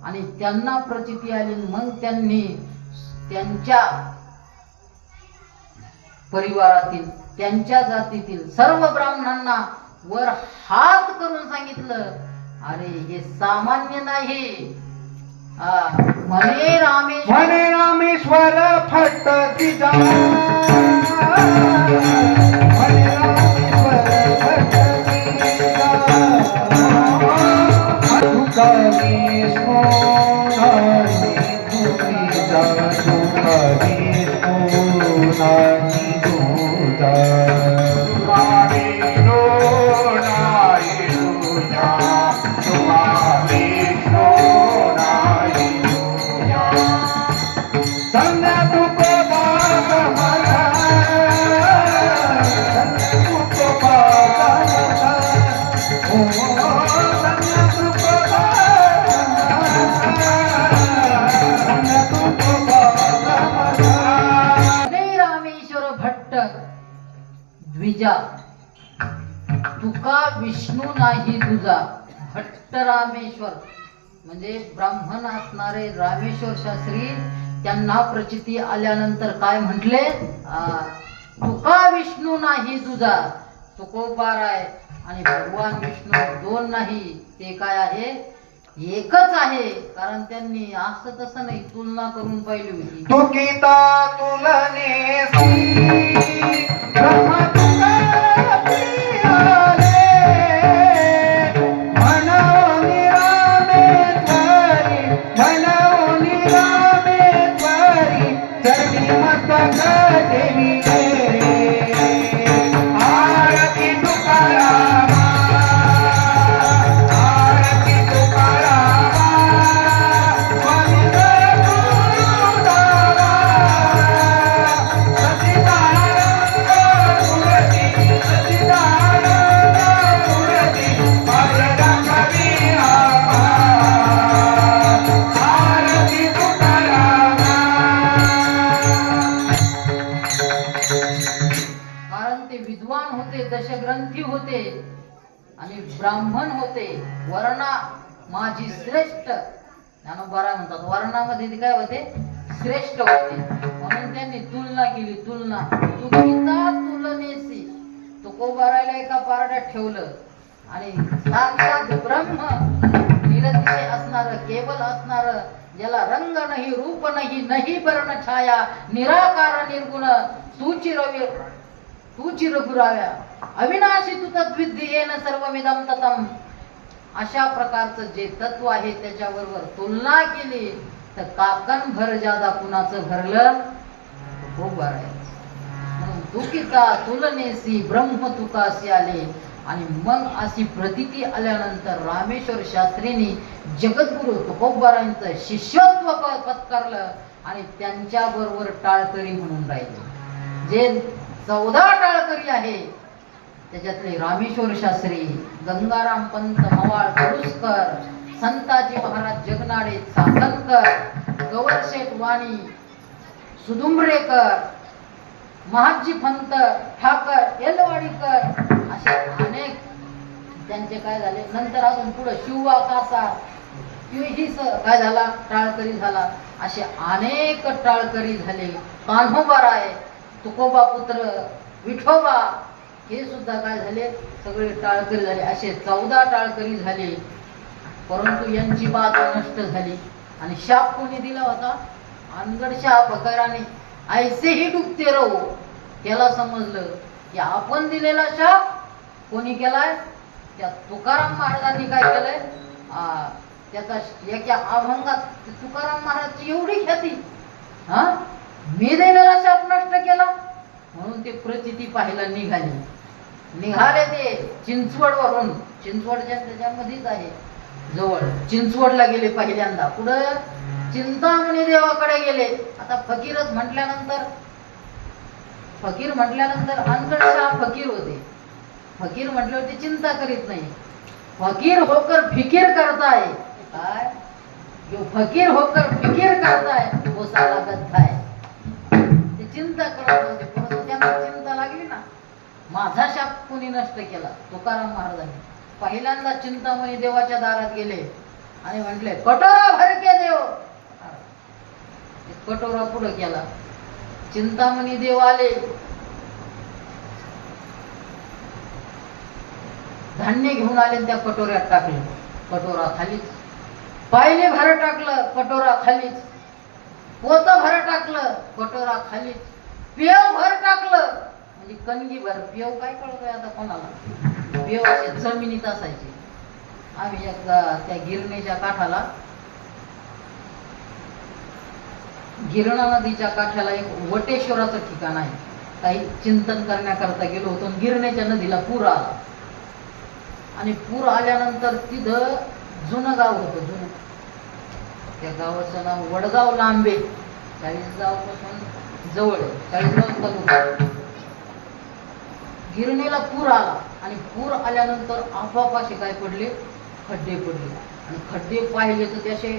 आणि त्यांना प्रचिती आली. मग त्यांनी त्यांच्या परिवारातील, त्यांच्या जातीतील सर्व ब्राह्मणांना वर हात करून सांगितलं, अरे हे सामान्य नाही. म्हणे रामेश्वर फट तिजा, म्हणे रामेश्वर फट तिजा, तुका विष्णू नाही तुझा, तुका विष्णू नाही तुझा, द्विजा तुका विष्णू नाही तुझा. भट्ट रामेश्वर म्हणजे ब्राह्मण असणारे रामेश्वर शास्त्री त्यांना प्रचिती आल्यानंतर काय म्हटले, तुका विष्णू नाही तुझा. तुकोबार आहे आणि भगवान विष्णू दोन नाही, ते काय आहे, एकच आहे. कारण त्यांनी असं तसं नाही तुलना करून पाहिली होती. तुकिता तुलनेसी ब्रह्म तुका प्रियाले, म्हणून रामेश्वरी, म्हणून रामेश्वरी चरणी मस्तक देवीले. आरती तुकारामा, आरती तुकारामा, स्वामी गुरुदारा, सच्चिदानंद मूर्ती, सच्चिदानंद मूर्ती, पांडुरंग विरामा. आरती तुकारामा. कारण ते विद्वान होते, दशग्रंथी होते आणि ब्राह्मण होते. वर्णा माझी श्रेष्ठ, ज्ञानोबा म्हणतात वर्णामध्ये ते काय होते, श्रेष्ठ होते. म्हणून त्यांनी तुलना केली. तुलना तुकिता तुलनेसी, तुकोबारायला एका पारड्यात ठेवलं आणि साक्षात ब्रह्म निरतिशय असणार, केवल असणार, ज्याला रंग नाही, रूप नाही, नाही वर्ण छाया, निराकार निर्गुण, तूची रघुराव्या, अविनाशी तू तद्विद्येन सर्वमिदं ततम. अशा प्रकारचं जे तत्व आहे त्याच्याबरोबर तुलना केली तर काकण भर जादा कुणाचं भरलं, खूप भरायचं. म्हणून तुकिता तुलनेसी ब्रह्म तुकासी आले. आणि मग अशी प्रतीती आल्यानंतर रामेश्वर शास्त्रींनी जगद्गुरु तुकोबारांचं शिष्यत्व पत्करलं आणि त्यांच्या बरोबर टाळकरी म्हणून राहिले. जे 14 टाळकरी आहे त्याच्यातले रामेश्वर शास्त्री, गंगाराम पंत मवाळ कुरुसकर, संताजी महाराज जगनाडे चाकणकर, गवरशेठ वाणी, सुदुंबरेकर, महाजी पंत, ठाकर, एलवाडीकर असे अनेक त्यांचे काय झाले. नंतर अजून पुढे शिवबा कासार ही काय झाला, टाळकरी झाला. असे अनेक टाळकरी झाले. कान्होबाराय, तुकोबा पुत्र विठोबा हे सुद्धा काय झाले, सगळे टाळकरी झाले. असे 14 टाळकरी झाले. परंतु यांची बात नष्ट झाली. आणि शाप कोणी दिला होता, अनगडशा फकराने. ऐसे ही डुबते राहू. त्याला समजलं की आपण दिलेला शाप कोणी केलाय, त्या तुकाराम महाराजांनी काय केलंय. त्याचा एका अभंगात तुकाराम महाराजची एवढी ख्याती, मी दिलेला शाप नष्ट केला म्हणून ते प्रचिती पाहायला निघाले ते चिंचवड वरून. चिंचवडच्या त्याच्यामध्येच आहे जवळ. चिंचवडला गेले पहिल्यांदा. पुढं चिंतामणी देवाकडे गेले. आता फकीर म्हटल्यानंतर अनगडशा फकीर होते. फकीर म्हटल्यावर ते चिंता करीत नाही. फकीर होकर फिकीर करताय. काय, जो फकीर होकर फिकीर करताय वो साला गद्दा है. ते चिंता करत नव्हते, परंतु त्यांना चिंता लागली ना. माझा शाप कोणी नष्ट केला, तुकाराम महाराजांनी. पहिल्यांदा चिंतामणी देवाच्या दारात गेले आणि म्हटले, कटोरा भरके देव. कटोरा पुढे केला. चिंतामणी देव आले. धान्य घेऊन आले, त्या कटोऱ्यात टाकलं. कटोरा खालीच. पायले भर टाकलं, कटोरा खालीच. पोत भर टाकलं, कटोरा खालीच. पेव भर टाकलं, म्हणजे कणगी भर. पेव काय कळतोय आता कोणाला. पेव असे जमिनीत असायचे. आम्ही एकदा त्या गिरणीच्या काठाला, गिरणा नदीच्या काठाला एक वटेश्वराचं ठिकाण आहे. काही चिंतन करण्याकरता गेलो होतो. गिरणेच्या नदीला पूर आला. आणि पूर आल्यानंतर तिथं जुनं गाव होतं. जुनं, त्या गावाचं नाव वडगाव लांबे. 40गाव पासून जवळ आहे. 40गाव तालुका. गिरणीला पूर आला आणि पूर आल्यानंतर आपोआप असे काय पडले, खड्डे पडले. आणि खड्डे पाहिले तर त्याचे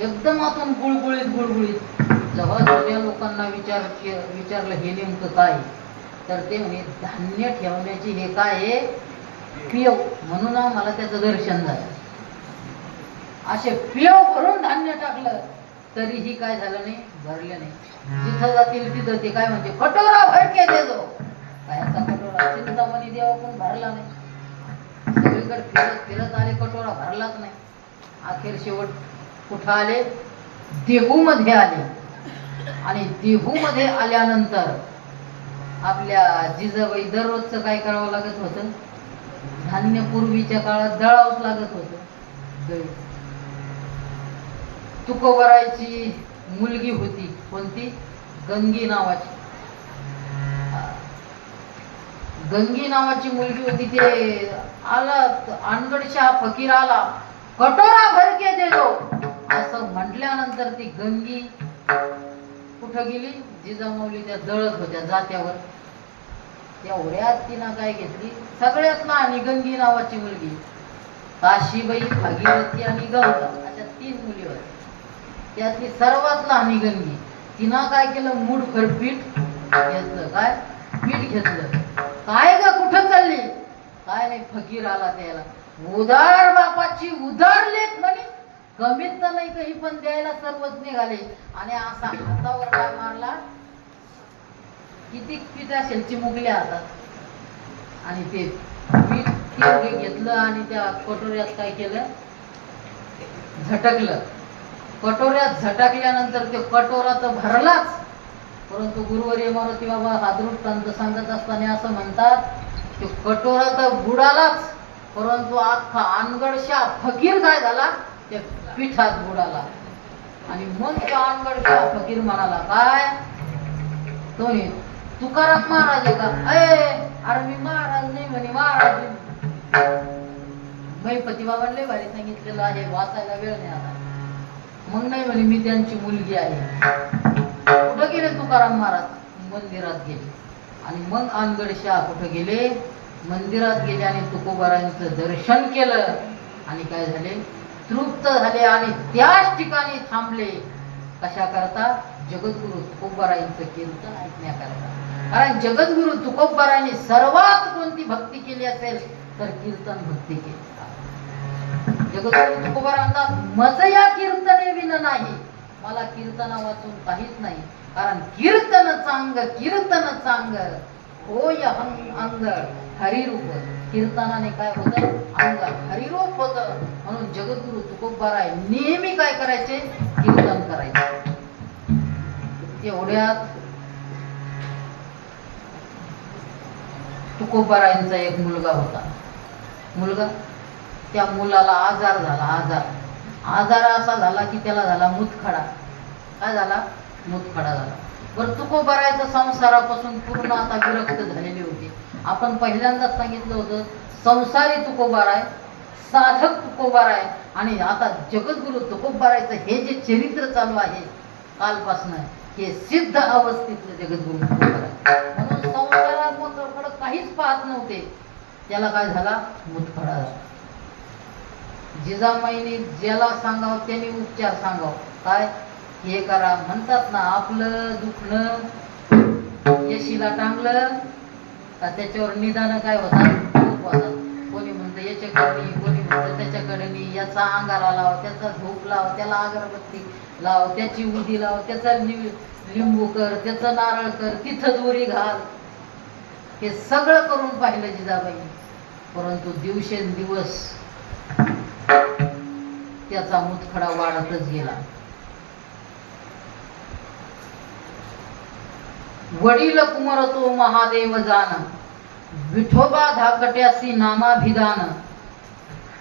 एकदम आतून गुळगुळीत. जेव्हा जुन्या लोकांना विचारलं हे नेमकं काय, तर ते म्हणे धान्य ठेवण्याची हे काय आहे, पेव. म्हणून मला त्याचं दर्शन झालं. असे पेव भरून धान्य टाकलं तरीही काय झालं नाही, भरले नाही. जिथं जातील तिथं ते काय म्हणते, कटोरा भरके दे दो. कायचा कटोरा, चिंतामणी देवा पण भरला नाही. सगळीकडे फिरत आले, कटोरा भरलाच नाही. अखेर शेवट कुठं आले, देहू मध्ये आले. आणि देहू मध्ये आल्यानंतर आपल्या जिजाबाई दररोजचं काय करावं लागत होतं, धान्य पूर्वीच्या काळात दळावंच लागत होतं. तुकोबरायची मुलगी होती, कोणती, गंगी नावाची. गंगी नावाची मुलगी होती. ते आला, अनगडशा फकीर आला, कटोरा भरके दे दो असं म्हटल्यानंतर ती गंगी कुठं गेली, जिजामाऊली त्या दळत होत्या जात्यावर. तेवढ्यात तिनं काय घेतली, सगळ्यात लहान गंगी नावाची मुलगी. काशीबाई, भागीरथी आणि गंगा अशा 3 मुली होत्या. त्यातली सर्वात लहान गंगी. तिनं काय केलं, मूठभर पीठ घेतलं. काय पीठ घेतलं. काय ग कुठं चालली, काय नाही. फकीर आला त्याला, उदार बापाची उदार लेख म्हणे. कमीत तर नाही काही पण द्यायला सर्वच निघाले. आणि असा हातावर काय मारला, किती पीठ असेल चिमुकल्या हातात. आणि ते पीठ तेवढे घेतलं आणि त्या कटोऱ्यात काय केलं, झटकलं. कटोऱ्यात झटकल्यानंतर ते कटोरा तर भरलाच, परंतु गुरुवर्य मारुती बाबा हा दृष्टांत सांगत असताना असं म्हणतात, ते कटोरा तर बुडालाच, परंतु अख्खा अनगडशा फकीर काय झाला, त्या पिठात बुडाला. आणि मग त्या अनगडशा फकीर म्हणाला, काय तो तुकाराम महाराज आहे का? अरे मी महाराज नाही म्हणे, महाराज गणपती बाबांना भारी सांगितलेलं आहे, वाचायला वेळ नाही आता. मग नाही म्हणे मी त्यांची मुलगी आहे. कुठं गेले तुकाराम महाराज, मंदिरात गेले. आणि मग अनगडशा कुठं गेले, मंदिरात गेले आणि तुकोबारांचं दर्शन केलं. आणि काय झाले, तृप्त झाले आणि त्याच ठिकाणी थांबले. कशा करता? जगद्गुरु तुकोबारायांचं कीर्तन ऐकण्याकरता. कारण जगद्गुरु तुकोबारायांनी सर्वात कोणती भक्ती केली असेल तर कीर्तन भक्ती केली. जगद्गुरु तुकोबारा म्हणतात, मज या कीर्तने विन नाही, मला कीर्तना वाचून काहीच नाही. कारण कीर्तन चांग होय अंग हरिरूप. कीर्तनाने काय होतं? अंग हरिरूप होतं. म्हणून जगद्गुरु तुकोबाराय नेहमी काय करायचे? कीर्तन करायचे. एवढ्यात तुकोबारायांचा एक मुलगा होता. मुलगा, त्या मुलाला आजार झाला. आजार असा झाला की त्याला झाला मुतखडा. काय झाला? मुतखडा झाला. बरं, तुकोबारायचं संसारापासून पूर्ण आता विरक्त झालेली होती. आपण पहिल्यांदाच सांगितलं होतं, संसारी तुकोबाराय, साधक तुकोबाराय आणि आता जगद्गुरु तुकोबारायचं हे जे चरित्र चालू आहे कालपासनं, हे सिद्ध अवस्थेतलं जगद्गुरु तुकोबाराय. म्हणून संसाराकडे काहीच पाहत नव्हते. त्याला काय झाला? मुतखडा झाला. जिजामाईने ज्याला सांगावं त्यांनी उपचार सांगावं. काय? हे करा म्हणतात ना, आपलं दुखणं यशीला टांगलं का त्याच्यावर निदान काय होतात? खूप होतात. कोणी म्हणतं याच्याकडे, कोणी म्हणतं त्याच्याकडे, याचा अंगाला लाव, त्याचा धूप लाव, त्याला अगरबत्ती लाव, त्याची उदी लाव, त्याचा लिंबू कर, त्याचं नारळ कर, तिथं दोरी घाल. हे सगळं करून पाहिलं जिजाबाई. परंतु दिवसेंदिवस त्याचा मुतखडा वाढतच गेला. वडील कुमरतो महादेव जान, विठोबा धाकट्यासी नामाभिधान,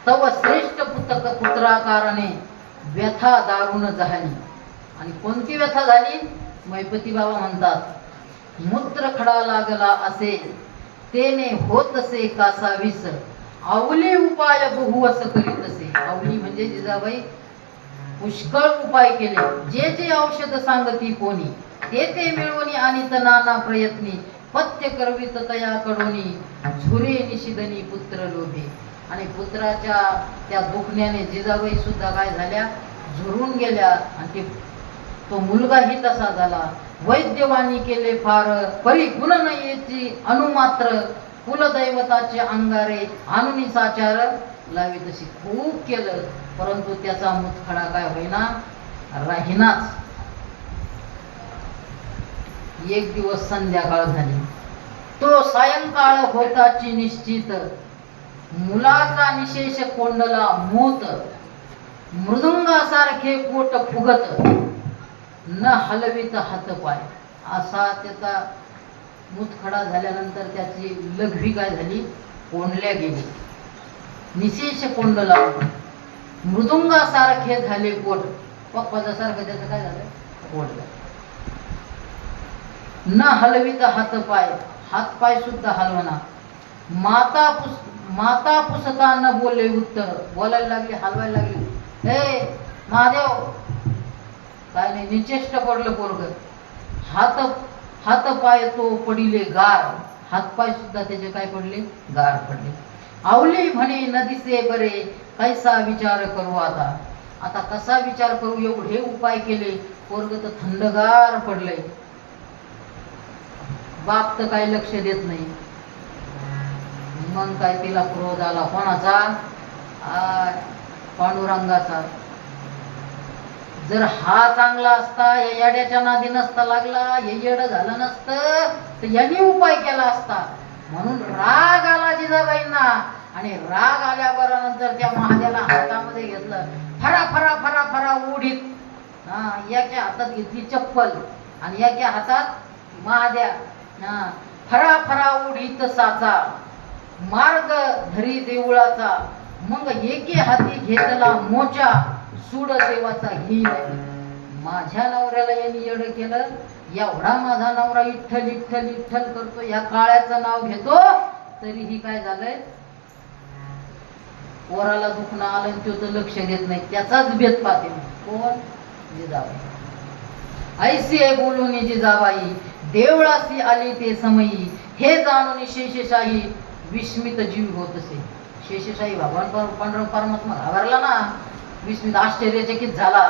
तव श्रेष्ठ पुत्राकारणे व्यथा दारुण झाली. आणि कोणती व्यथा झाली? मैपती बाबा म्हणतात, मूत्र खडा लागला असे तेने होतसे कासावीस, आवली उपाय बहुवस करीतसे. आवली म्हणजे जिजाबाई पुष्कळ उपाय केले. जे जे औषध सांगती कोणी ते मिळवणी आणि नाना प्रयत्नी, पथ्य करवित तया कडोनी, झुरे निशिदनी पुत्र लोभे. आणि पुत्राच्या त्या दुखण्याने जिजाबाई सुद्धा काय झाल्या? झुरून गेल्या. आणि तो मुलगाही तसा झाला. वैद्यवाणी केले फार, परी गुण नयेची अनुमात्र, कुलदैवताचे अंगारे आणून साचार लावी. तशी खूप केलं, परंतु त्याचा मुतखडा काय होईना? राहीनाच. एक दिवस संध्याकाळ झाली. तो सायंकाळ होताची निश्चित, मुलाचा निशेष कोंडला मूत, मृदुंगासारखे पोट फुगत, न हलवीत हातपाय. असा त्याचा मुतखडा झाल्यानंतर त्याची लघवी काय झाली? कोंडल्या गेली. निशेष कोंडला, मृदुंगासारखे झाले पोट. पप्पाच्या सारखं त्याचं काय झालं? कोंडलं. न हलवीत हातपाय, हातपाय सुद्धा हलवना. माता पुसता न बोले उत्तर, बोलायला लागली, हलवायला लागली. हे महादेव, काय नाही, निचेष्ट पडलं पोरग. हातपाय तो पडिले गार, हातपाय सुद्धा त्याचे काय पडले? गार पडले. आवली म्हणे नदीसे बरे, कैसा विचार करू आता. आता कसा विचार करू? एवढे उपाय केले, पोरग तर थंडगार पडलंय. बाप तर काही लक्ष देत नाही. मग काय तिला क्रोध आला. कोणाचा? पांडुरंगाचा. जर हा चांगला असता, या येड्याच्या नादी नसता लागला, हे येड झालं नसतं, तर यांनी उपाय केला असता. म्हणून राग आला जिजाबाईंना. आणि राग आल्याबरोबर त्या महादेवाला हातामध्ये घेतलं. फरा फरा फरा फरा उडीत. एका हातात घेतली चप्पल आणि एका हातात महाद्या. फरा फरा उडीत साचा, मार्ग धरी देऊळाचा, मग एके हाती घेतला मोचा, सूड देवाचा घी. माझ्या नवऱ्याला यांनी येड केलं. एवढा माझा नवरा इठ्ठल इठ्ठल इठ्ठल करतो, या काळ्याचं नाव घेतो, तरीही काय झालंय? पोराला दुखणं आलं, तो तर लक्ष देत नाही. त्याचाच भेद पाहते. कोण? जिजाबाई. ऐसी आहे बोलून जिजाबाई, देवळासी आली ते समयी, हे जाणून शेषशाही विस्मित जीव होत असे. शेषशाही भगवान परमात्मा घाबरला ना, विस्मित आश्चर्यचकित झाला.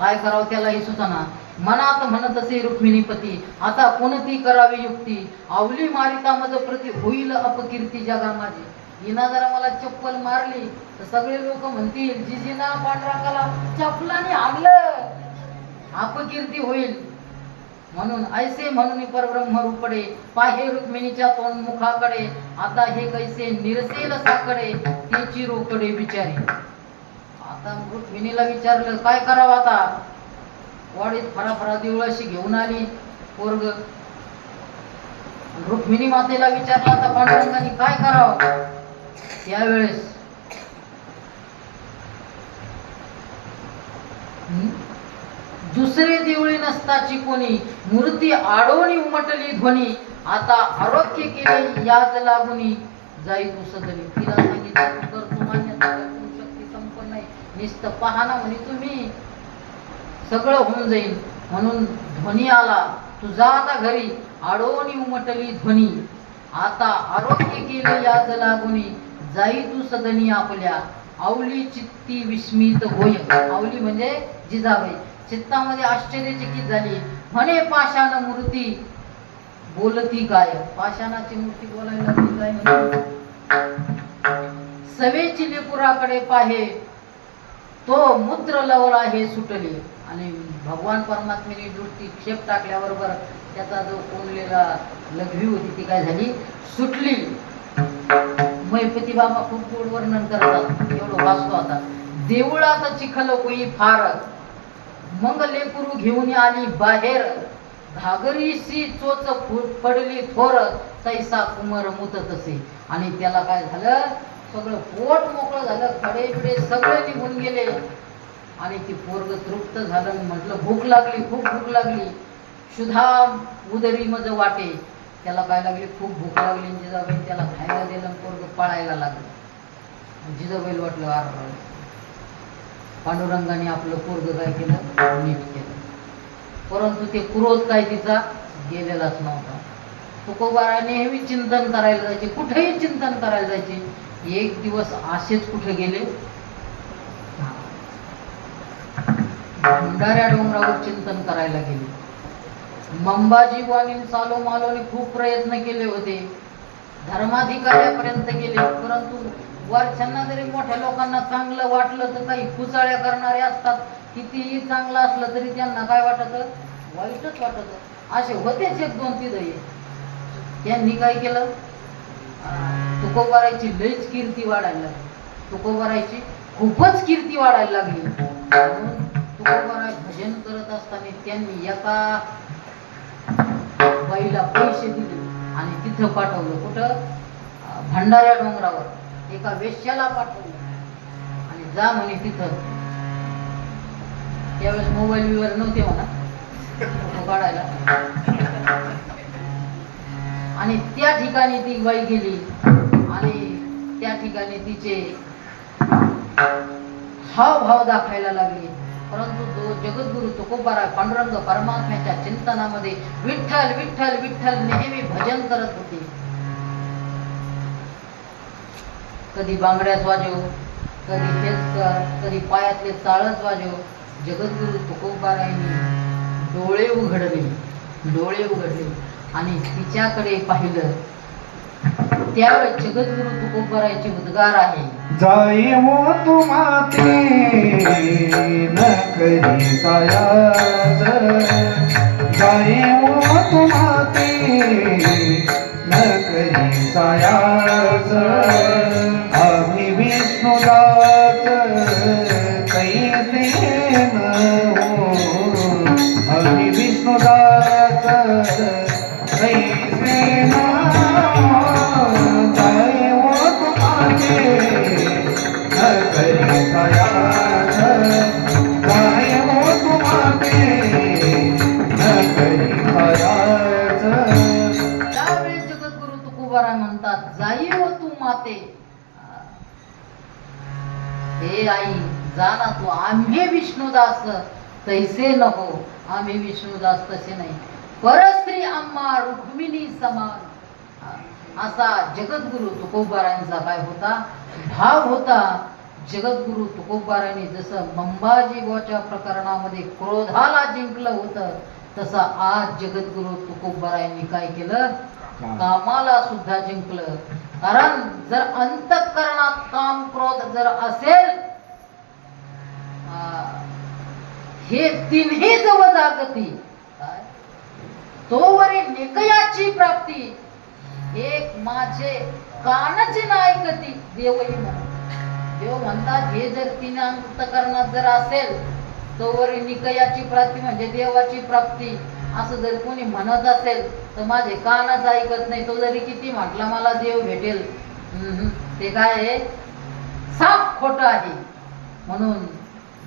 काय करावं त्यालाही सुचना. मनात म्हणत असे रुक्मिणीपती, आता कोणती करावी युक्ती, आवली मारिता मज प्रति होईल अपकीर्ती जगा माझी. हिना जरा मला चप्पल मारली तर सगळे लोक म्हणतील जिजीना पांडुरंगाला चपलाने आणलं, अपकीर्ती होईल. म्हणून ऐसे म्हणून परब्रह्म रूपडे, पाहे रुक्मिणीच्या तोंड मुखाकडे, आता हे कैसे निरसेल साकडे, त्याची रोकडे विचारी. आता रुक्मिणीला विचारलं काय करावं आता. वाडीत फराफरा देवळाशी घेऊन आली पोरग. रुक्मिणी मातेला विचारलं आता पांडुरंगाने काय करावं. त्यावेळेस दुसरे देवळी नसताची कोणी, मूर्ती आडोनी उमटली ध्वनी, आता आरोग्य केले याच लागुनी, जाई तू सदरी. तिला सांगितलं तू कर, तू मान्यता कर, तू शक्ती संपन्न आहे, नुसतं पाहना म्हणे तुम्ही सगळं होऊन जाईल. म्हणून ध्वनी आला, तू जा आता घरी, आडोनी उमटली ध्वनी, आता आरोग्य केले याच लागुनी, जाई तू सदनी आपल्या, आवली चित्ती विस्मित होय. आवली म्हणजे जिजाबाई. चित्तामध्ये आश्चर्यचकित झाली. म्हणे पाषाण मूर्ती बोलती काय. पाषाणाची मूर्ती बोलायला लागली काय म्हणे. सवेची लेकुराकडे पाहे, तो मूत्र लवला हे सुटले. आणि भगवान परमात्म्याने दृष्टी क्षेप टाकल्याबरोबर त्याचा जो कोंडलेला लघवी होती ती काय झाली, सुटली. मैपती बाबा खूप गोड वर्णन करतात, एवढं वाचतो आता. देवळात चिखल होई फार, मग लेकरू घेऊन आली बाहेर, घागरीशी चोच पडली थोर, तैसा कुमर मुतत असे. आणि त्याला काय झालं, सगळं पोट मोकळं झालं, खडे बिडे सगळे निघून गेले. आणि ती पोरग तृप्त झालं. म्हटलं भूक लागली, खूप भूक लागली, क्षुधा उदरी मज वाटे. त्याला काय लागली, खूप भूक लागली. जिजाबाई त्याला खायला दिलं, पोरग पळायला लागलं. जिजाबाई वाटलं आर पांडुरंगाने आपलं पोरग काय केलं, नीट केलं. परंतु ते क्रोध काय तिचा गेलेलाच नव्हता. तुकोबारा नेहमी चिंतन करायला जायचे, कुठेही चिंतन करायला जायचे. एक दिवस असेच कुठे गेले, भंडाऱ्या डोंगरावर चिंतन करायला गेले. मंबाजी वाणी सालो मालोने खूप प्रयत्न केले होते, धर्माधिकाऱ्यापर्यंत गेले. परंतु वरच्यांना जरी मोठ्या लोकांना चांगलं वाटलं तर काही कुचाळ्या करणारे असतात. कितीही चांगलं असलं तरी त्यांना काय वाटत, वाईटच वाटत. असे होतेच एक दोन तिथे. त्यांनी काय केलं, तुकोबारायची लईच कीर्ती वाढायला लागली. तुकोबारायची खूपच कीर्ती वाढायला लागली. म्हणून तुकोबाराय भजन करत असताना त्यांनी एका बाईला पैसे दिले आणि तिथं पाठवलं. कुठं, भंडाऱ्या डोंगरावर एका वेश्याला पाठवलं आणि जा म्हणे तिथं. त्यावेळेस मोबाईल बिबाईल नव्हते म्हणा फोटो काढायला. आणि त्या ठिकाणी ती बाई गेली आणि त्या ठिकाणी तिचे हावभाव दाखवायला लागली. परंतु तो जगद्गुरु तुकोबाराय पांडुरंग परमात्म्याच्या चिंतनामध्ये विठ्ठल विठ्ठल विठ्ठल नेहमी भजन करत होते. कधी बांगड्याच वाजव, कधी हेच कर, कधी पायातले चाळच वाजव. जगद्गुरु तुकोबारायांनी डोळे उघडले आणि तिच्याकडे पाहिलं. त्यावेळेस जगद्गुरु तुकोबारायांचे उद्गार आहे, जाई वो तुमाते न करी सायाज, जाई वो तुमाते न करी सायाज, आम्ही विष्णुदास कैसे न हो, आम्ही विष्णुदास कैसे न हो, जाई वो तुमाते न करी सायाज, जाई वो तुमाते न करी सायाज. त्यावेळेस जगद्गुरु तुकोबाराय म्हणतात, जाई हो तू माते, हे आई जा ना तू, आम्ही विष्णुदास तैसे न हो, आम्ही विष्णुदास तसे नाही, परस्त्री आम्हा रुक्मिणी समान. असा जगद्गुरु तुकोबारायांचा काय होता, भाव होता. जगद्गुरु तुकोबारायांनी जसं अंबाजीबाच्या प्रकरणामध्ये क्रोधाला जिंकलं होतं, तसं आज जगद्गुरु तुकोबारायांनी काय केलं, कामाला सुद्धा जिंकलं. कारण जर अंतःकरणात काम क्रोध जर असेल, हे तिन्ही जव जागती तोवरी निकयाची प्राप्ती, एक माझे कानच न ऐकती देवही म्हणतात. देव म्हणतात हे जर तीन अंतःकरणात जर असेल तोवरी निकयाची प्राप्ती म्हणजे देवाची प्राप्ती, असं जर कोणी म्हणत असेल तर माझे कानच ऐकत नाही. तो जरी किती म्हटला मला देव भेटेल, ते काय आहे, साफ खोटं आहे. म्हणून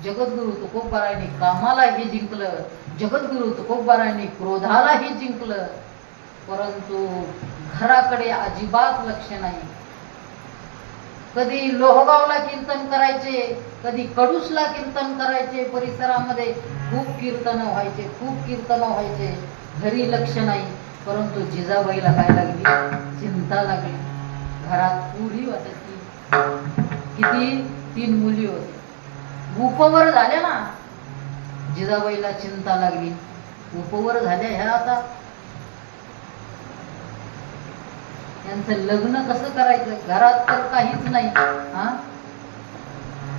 जगद्गुरु तुकोबारायांनी कामालाही जिंकलं, जगद्गुरु तुकोबारायांनी क्रोधालाही जिंकलं, परंतु घराकडे अजिबात लक्ष नाही. कधी लोहगावला कीर्तन करायचे, कधी कडूसला कीर्तन करायचे, परिसरामध्ये खूप कीर्तन व्हायचे, खूप कीर्तन व्हायचे, घरी लक्ष नाही. परंतु जिजाबाईला काय लागली, चिंता लागली. घरात पुरी वाटती, किती 3 मुली होत्या, उपवर झाल्या ना. जिजाबाईला चिंता लागली, उपवर झाल्या ह्या, आता यांचं लग्न कसं करायचं, घरात तर काहीच नाही.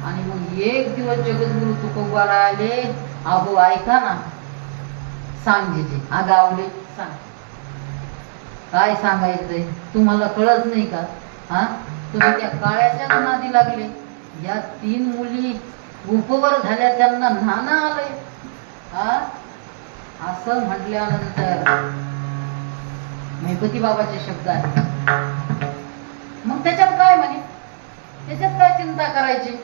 आणि मग एक दिवस जगद्गुरु तुकोबारा आले, अहो ऐका ना, सांग जिजे, आगावले सांग, काय सांगायचंय तुम्हाला कळत नाही का? तुम्ही त्या काळ्याच्याच नादी लागले. या 3 मुली उपवर झाल्या, त्यांना नाना आलंय. असं म्हटल्यानंतर गणपती बाबाचे शब्द आहेत. मग त्याच्यात काय म्हणे, त्याच्यात काय चिंता करायची.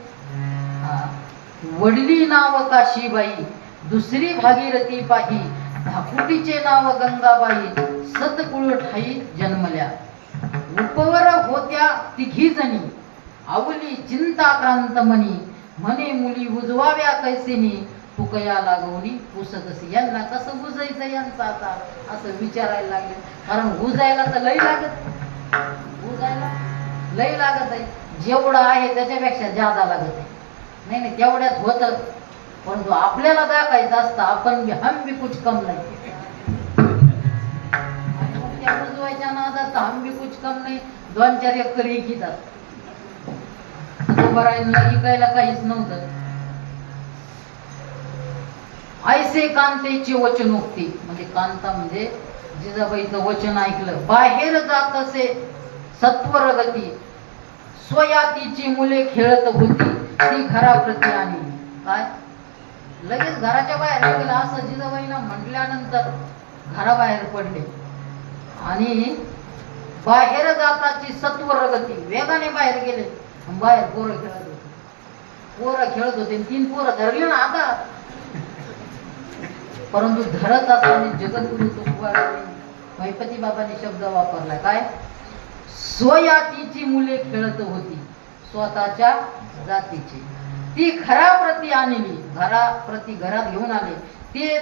वडली नाव काशीबाई, दुसरी भागीरथी पाही, धाकुटीचे नाव गंगाबाई, सतकुळ ठाई जन्मल्या. उपवर होत्या 3घी जणी, आवली चिंताक्रांत मनी, म्हणे मुली उजवाव्या कैसेनी, फुकया लागवणी पुसतसी. यांना कसं बुजायचं यांचं आता, असं विचारायला लागले. कारण बुजायला तर लई लागत, बुजायला लई लागत आहे. जेवढं आहे त्याच्यापेक्षा जादा लागत आहे. नाही तेवढ्यात होत, परंतु आपल्याला दाखायचं असतं आपण हम भी कुछ कम नाही. त्या बुजवायच्या नादात हम भी कुछ कम नाही, 2-4 एकर इकितात. तुकोबारायांना इकायला काहीच नव्हतं. ऐसे कांतेची वचनोक्ती, म्हणजे कांता म्हणजे जिजाबाईचं वचन ऐकलं. बाहेर जात असे सत्वर गती, स्वयातीची मुले खेळत होती, ती घराप्रती आली. काय लगेच घराच्या बाहेर गेला असं जिजाबाईंना म्हटल्यानंतर घराबाहेर पडले. आणि बाहेर जाताची सत्वर गती, वेगाने बाहेर गेले. बाहेर पोरं खेळत होते, पोरं खेळत होते. 3 पोरं धरले ना आता. परंतु धरत असताना जगद्गुरु तुकोबारायांनी गणपती बाबांनी शब्द वापरला, काय, स्वयातीची मुले खेळत होती, स्वतःच्या जातीची, ती घराप्रती आणली, घराप्रती घरात घेऊन आले. ते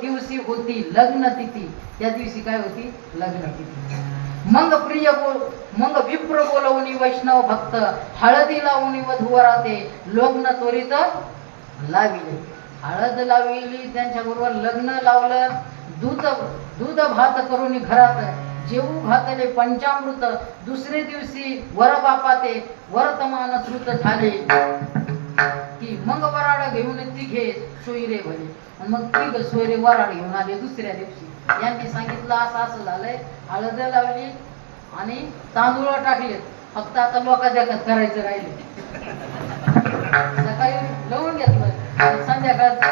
दिवशी होती लग्न तिथी, त्या दिवशी काय होती, लग्न तिथी. मग विप्र बोलवणी वैष्णव भक्त, हळदी लावणी वधूवराते, लग्न त्वरित लाविले. हळद लावली, त्यांच्या बरोबर लग्न लावलं. दूध भात करून घरात जेवू घातले पंचामृत. दुसरे दिवशी वर बापा ते वर्तमान श्रुत झाले, की मग वराड घेऊन 3घे सोयरे भले. मग 3 सोयरे वराड घेऊन आले दुसऱ्या दिवशी. यांनी सांगितलं असं झालंय, हळद लावली आणि तांदूळ टाकले, फक्त आता लोका देखत करायचं राहिले. सकाळी लावून घेतलं, संध्याकाळचं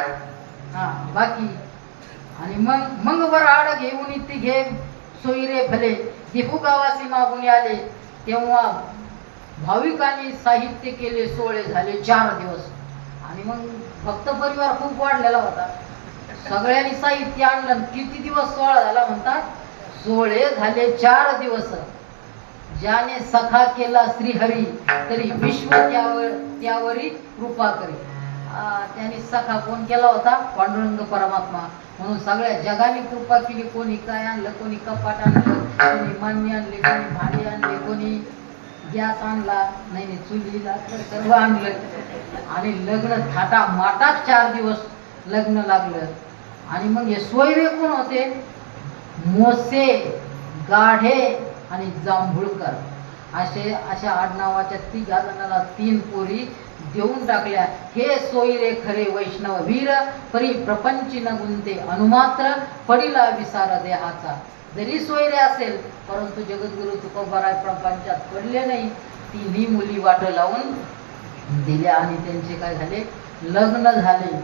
बाकी. आणि मग वराड घेऊन 3घे सोयरे भले, दिपू गावासी मागून आले. तेव्हा भाविकांनी साहित्य केले, सोहळे झाले 4 दिवस. आणि मग भक्त परिवार खूप वाढलेला होता, सगळ्यांनी साहित्य आणलं. किती दिवस सोहळा झाला म्हणतात, सोहळे झाले 4 दिवस. ज्याने सखा केला श्रीहरी, तरी विश्व त्यावरी कृपा करी. त्यांनी सखा कोण केला होता, पांडुरंग परमात्मा. म्हणून सगळ्या जगाने कृपा केली. कोणी काय आणलं, कोणी कपाट आणलं, कोणी मान्य आणले, कोणी भांडे आणले, कोणी गॅस आणला नाही चुली लागलं सर्व आणलं आणि लग्न थाटा माटात 4 दिवस लग्न लागलं. आणि मग हे सोयरे कोण होते? मोसे, गाढे आणि जांभूळकर अशा आडनावाच्या 3 जणांना 3 पोरी देऊन टाकल्या. हे सोयरे खरे वैष्णव वीर, परी प्रपंची न गुंते अनुमात्र, पडिला विसार देहाचा. जरी सोयरे असेल परंतु जगद्गुरु तुकोबाराय प्रपंचात पडले नाही. 3ही मुली वाट लावून दिल्या आणि त्यांचे काय झाले? लग्न झाले.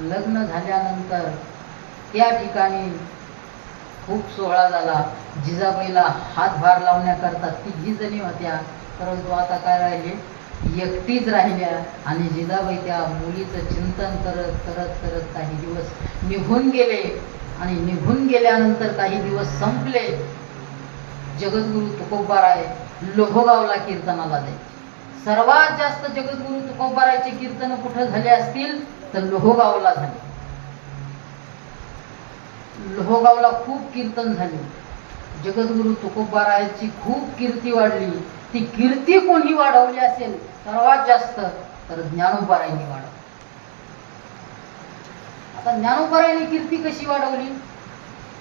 लग्न झाल्यानंतर त्या ठिकाणी खूप सोहळा झाला. जिजाबाईला हातभार लावण्याकरता 3 जणी होत्या, परंतु आता काय राहिले? एकटीच राहिल्या. आणि जिजाबाई त्या मुलीचं चिंतन करत करत करत काही दिवस निघून गेले. आणि निघून गेल्यानंतर काही दिवस संपले. जगद्गुरु तुकोबाराय लोहगावला कीर्तनाला जायचे. सर्वात जास्त जगद्गुरु तुकोबारायचे कीर्तन कुठं झाले असतील तर लोहगावला झाले. लोहगावला खूप कीर्तन झाले. जगद्गुरु तुकोबारायची खूप कीर्ती वाढली. ती कीर्ती कोणी वाढवली असेल सर्वात जास्त तर ज्ञानोबारायांनी वाढवली. आता ज्ञानोबारायांनी कीर्ती कशी वाढवली?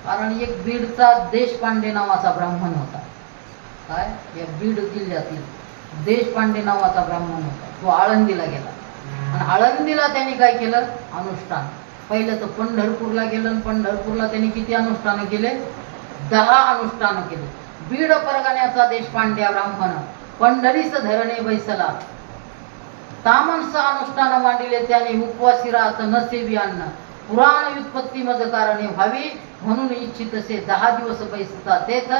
कारण एक बीडचा देशपांडे नावाचा ब्राह्मण होता. काय? या बीड जिल्ह्यातील देशपांडे नावाचा ब्राह्मण होता. तो आळंदीला गेला आणि आळंदीला त्यांनी काय केलं? अनुष्ठान. पहिलं तर पंढरपूरला गेलं आणि पंढरपूरला त्यांनी किती अनुष्ठान केले? 10 अनुष्ठान केले. बीड परगण्याचा देशपांडे ब्राह्मण पंढरीस धरणे बैसला, तामनस अनुष्ठान मांडिले त्याने, उपवासी राहत नसेबी अन्न, पुराण व्युत्पत्ती मज कारणे व्हावी म्हणून इच्छितसे 10 दिवस बैसता तेथ,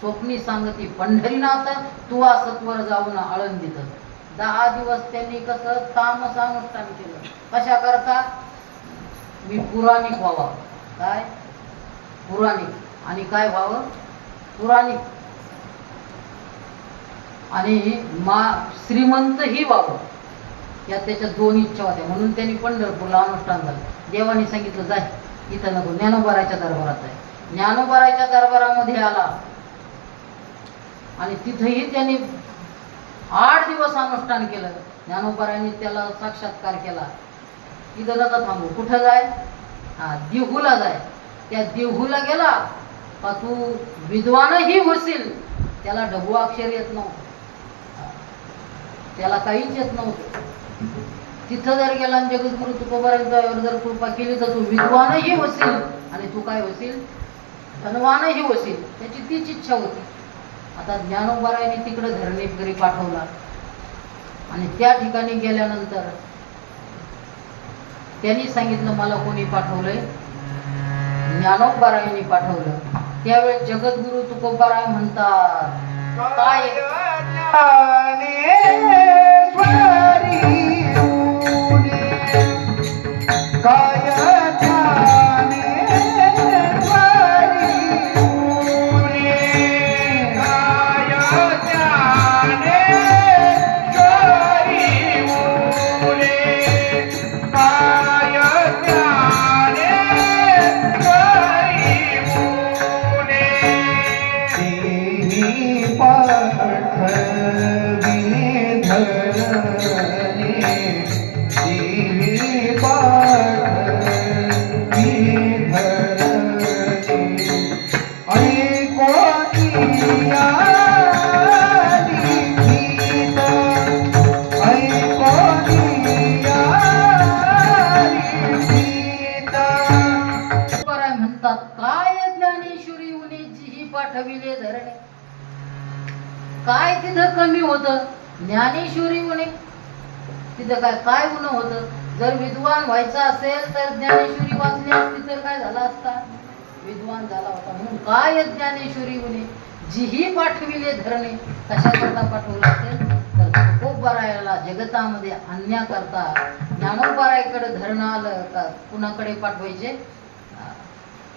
स्वप्नी सांगती पंढरीनाथ तुवा सत्वर जाऊन आळंदीत. 10 दिवस त्यांनी कसं तामस अनुष्ठान केलं. कशा करता? मी पुराणिक व्हावा. काय? पुराणिक. आणि काय व्हावं? पुराणिक. आणि श्रीमंतही व्हावं. या त्याच्या 2 इच्छा होत्या. म्हणून त्यांनी पंढरपूरला अनुष्ठान झालं. देवानी सांगितलं जाय इथं नको, ज्ञानोबारायच्या दरबारात आहे. ज्ञानोबारायच्या दरबारामध्ये आला आणि तिथेही त्यांनी 8 दिवस अनुष्ठान केलं. ज्ञानोबारायांनी त्याला साक्षात्कार केला. इथं नका थांबू. कुठं जाय? देहूला जाय. त्या देहूला गेला का तू विद्वानही होशील. त्याला ढबू अक्षर येत नव्हतं, त्याला काहीच येत नव्हतं. तिथं जर गेला आणि जगद्गुरु तुकोबारायांच्यावर जर कृपा केली तर तू विद्वानही होशील आणि तू काय होशील? धनवानही होशील. त्याची तीच इच्छा होती. आता ज्ञानोबारायांनी तिकडे धरणीकरी पाठवला आणि त्या ठिकाणी गेल्यानंतर त्यांनी सांगितलं मला कोणी पाठवलंय? ज्ञानोबारायांनी पाठवलं. त्यावेळेस जगद्गुरु तुकोबाराय म्हणतात काय? पाठविले धरणे. काय तिथं कमी होतं? ज्ञानेश्वरी उणे. तिथं काय काय गुण होतं? जर विद्वान व्हायचं असेल तर ज्ञानेश्वरी वाचली असती तर काय झाला असता? विद्वान झाला होता. म्हणून काय ज्ञानेश्वरी उणे जीही पाठविले धरणे. कशाकरता पाठवलं असेल तर तुकोबारायाला जगतामध्ये आणण्याकरता. ज्ञानोबारायकडे धरणं आलं का कुणाकडे पाठवायचे?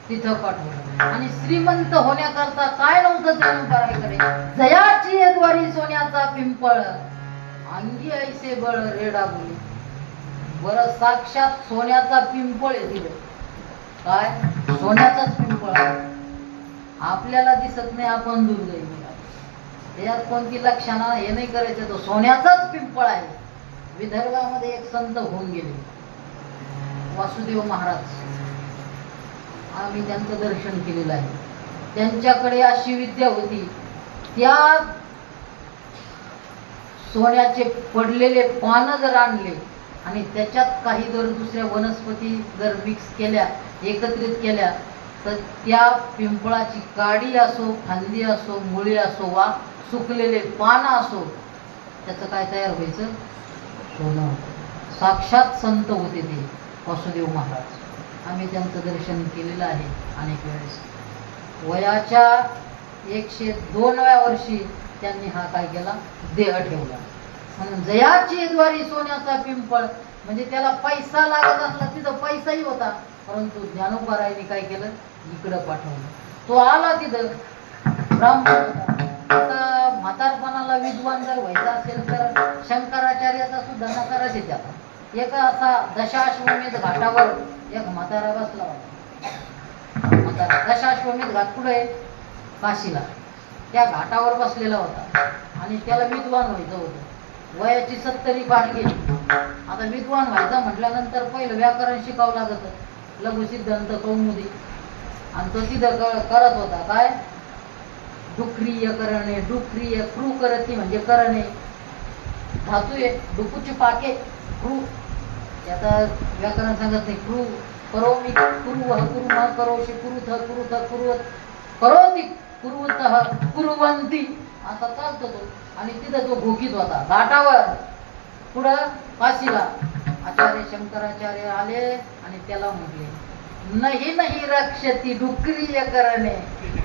तिथं पाठवलं. आणि श्रीमंत होण्याकरता काय नव्हतं ज्ञानोबारायकडे? जयाची द्वारी सोन्याचा पिंपळ, अंगी ऐसे बळ रेडा बोली. बरं साक्षात सोन्याचा पिंपळ आहे तिथे. काय? सोन्याचाच पिंपळ आहे. आपल्याला दिसत नाही, आपण दुर्दैवी. यात कोणती लक्षणा हे नाही करायचं, तो सोन्याचाच पिंपळ आहे. विदर्भामध्ये एक संत होऊन गेले, वासुदेव महाराज. आम्ही त्यांचं दर्शन केलेलं आहे. त्यांच्याकडे अशी विद्या होती, त्या सोन्याचे पडलेले पानं जर आणले आणि त्याच्यात काही जर दुसऱ्या वनस्पती जर मिक्स केल्या, एकत्रित केल्या, तर त्या पिंपळाची काडी असो, फांदी असो, मुळी असो वा सुकलेले पानं असो, त्याचं काय तयार व्हायचं? सोनं. साक्षात संत होते ते वासुदेव महाराज. आम्ही त्यांचं दर्शन केलेलं आहे अनेक वेळेस. वयाच्या 102व्या वर्षी त्यांनी हा काय केला? देह ठेवला. म्हणून जयाची द्वारी सोन्याचा पिंपळ, म्हणजे त्याला पैसा लागत असला तिथं पैसाही होता, परंतु ज्ञानोबारायांनी काय केलं? इकडं पाठवलं. तो आला तिथं, ब्राह्मण होता. आता म्हातारपणाला विद्वान जर व्हायचा असेल तर शंकराचार्याचा सुद्धा नकारच येते. आता एका असा दशाश्वमेध घाटावर एक म्हातारा बसला होता. म्हातारा दशाश्वमेध घाट कुठे आहे? काशीला. त्या घाटावर बसलेला होता आणि त्याला विद्वान व्हायचं होतं. वयाची 70 पार गेली. आता विद्वान व्हायचं म्हटल्यानंतर पहिलं व्याकरण शिकावं लागत, लघुसिद्धांत, कौमुदी. आणि तो तिथं करत होता काय? डुक्रिय करणे. डुक्रिय क्रू करती म्हणजे करणे, धातू आहे. डुकूची पाके क्रू, आता व्याकरण सांगत नाही. क्रू करोमि कुरुवः कुरुमः करोषि कुरुथ कुरुथ कुरुवत करोति कुरुवतः कुरुवन्ति, असा चालतो तो. आणि तिथं तो भोकीत होता घाटावर. पुढं काशीला आचार्य शंकराचार्य आले आणि त्याला म्हटले, नाही नाही रक्षती डुक्रिय करणे,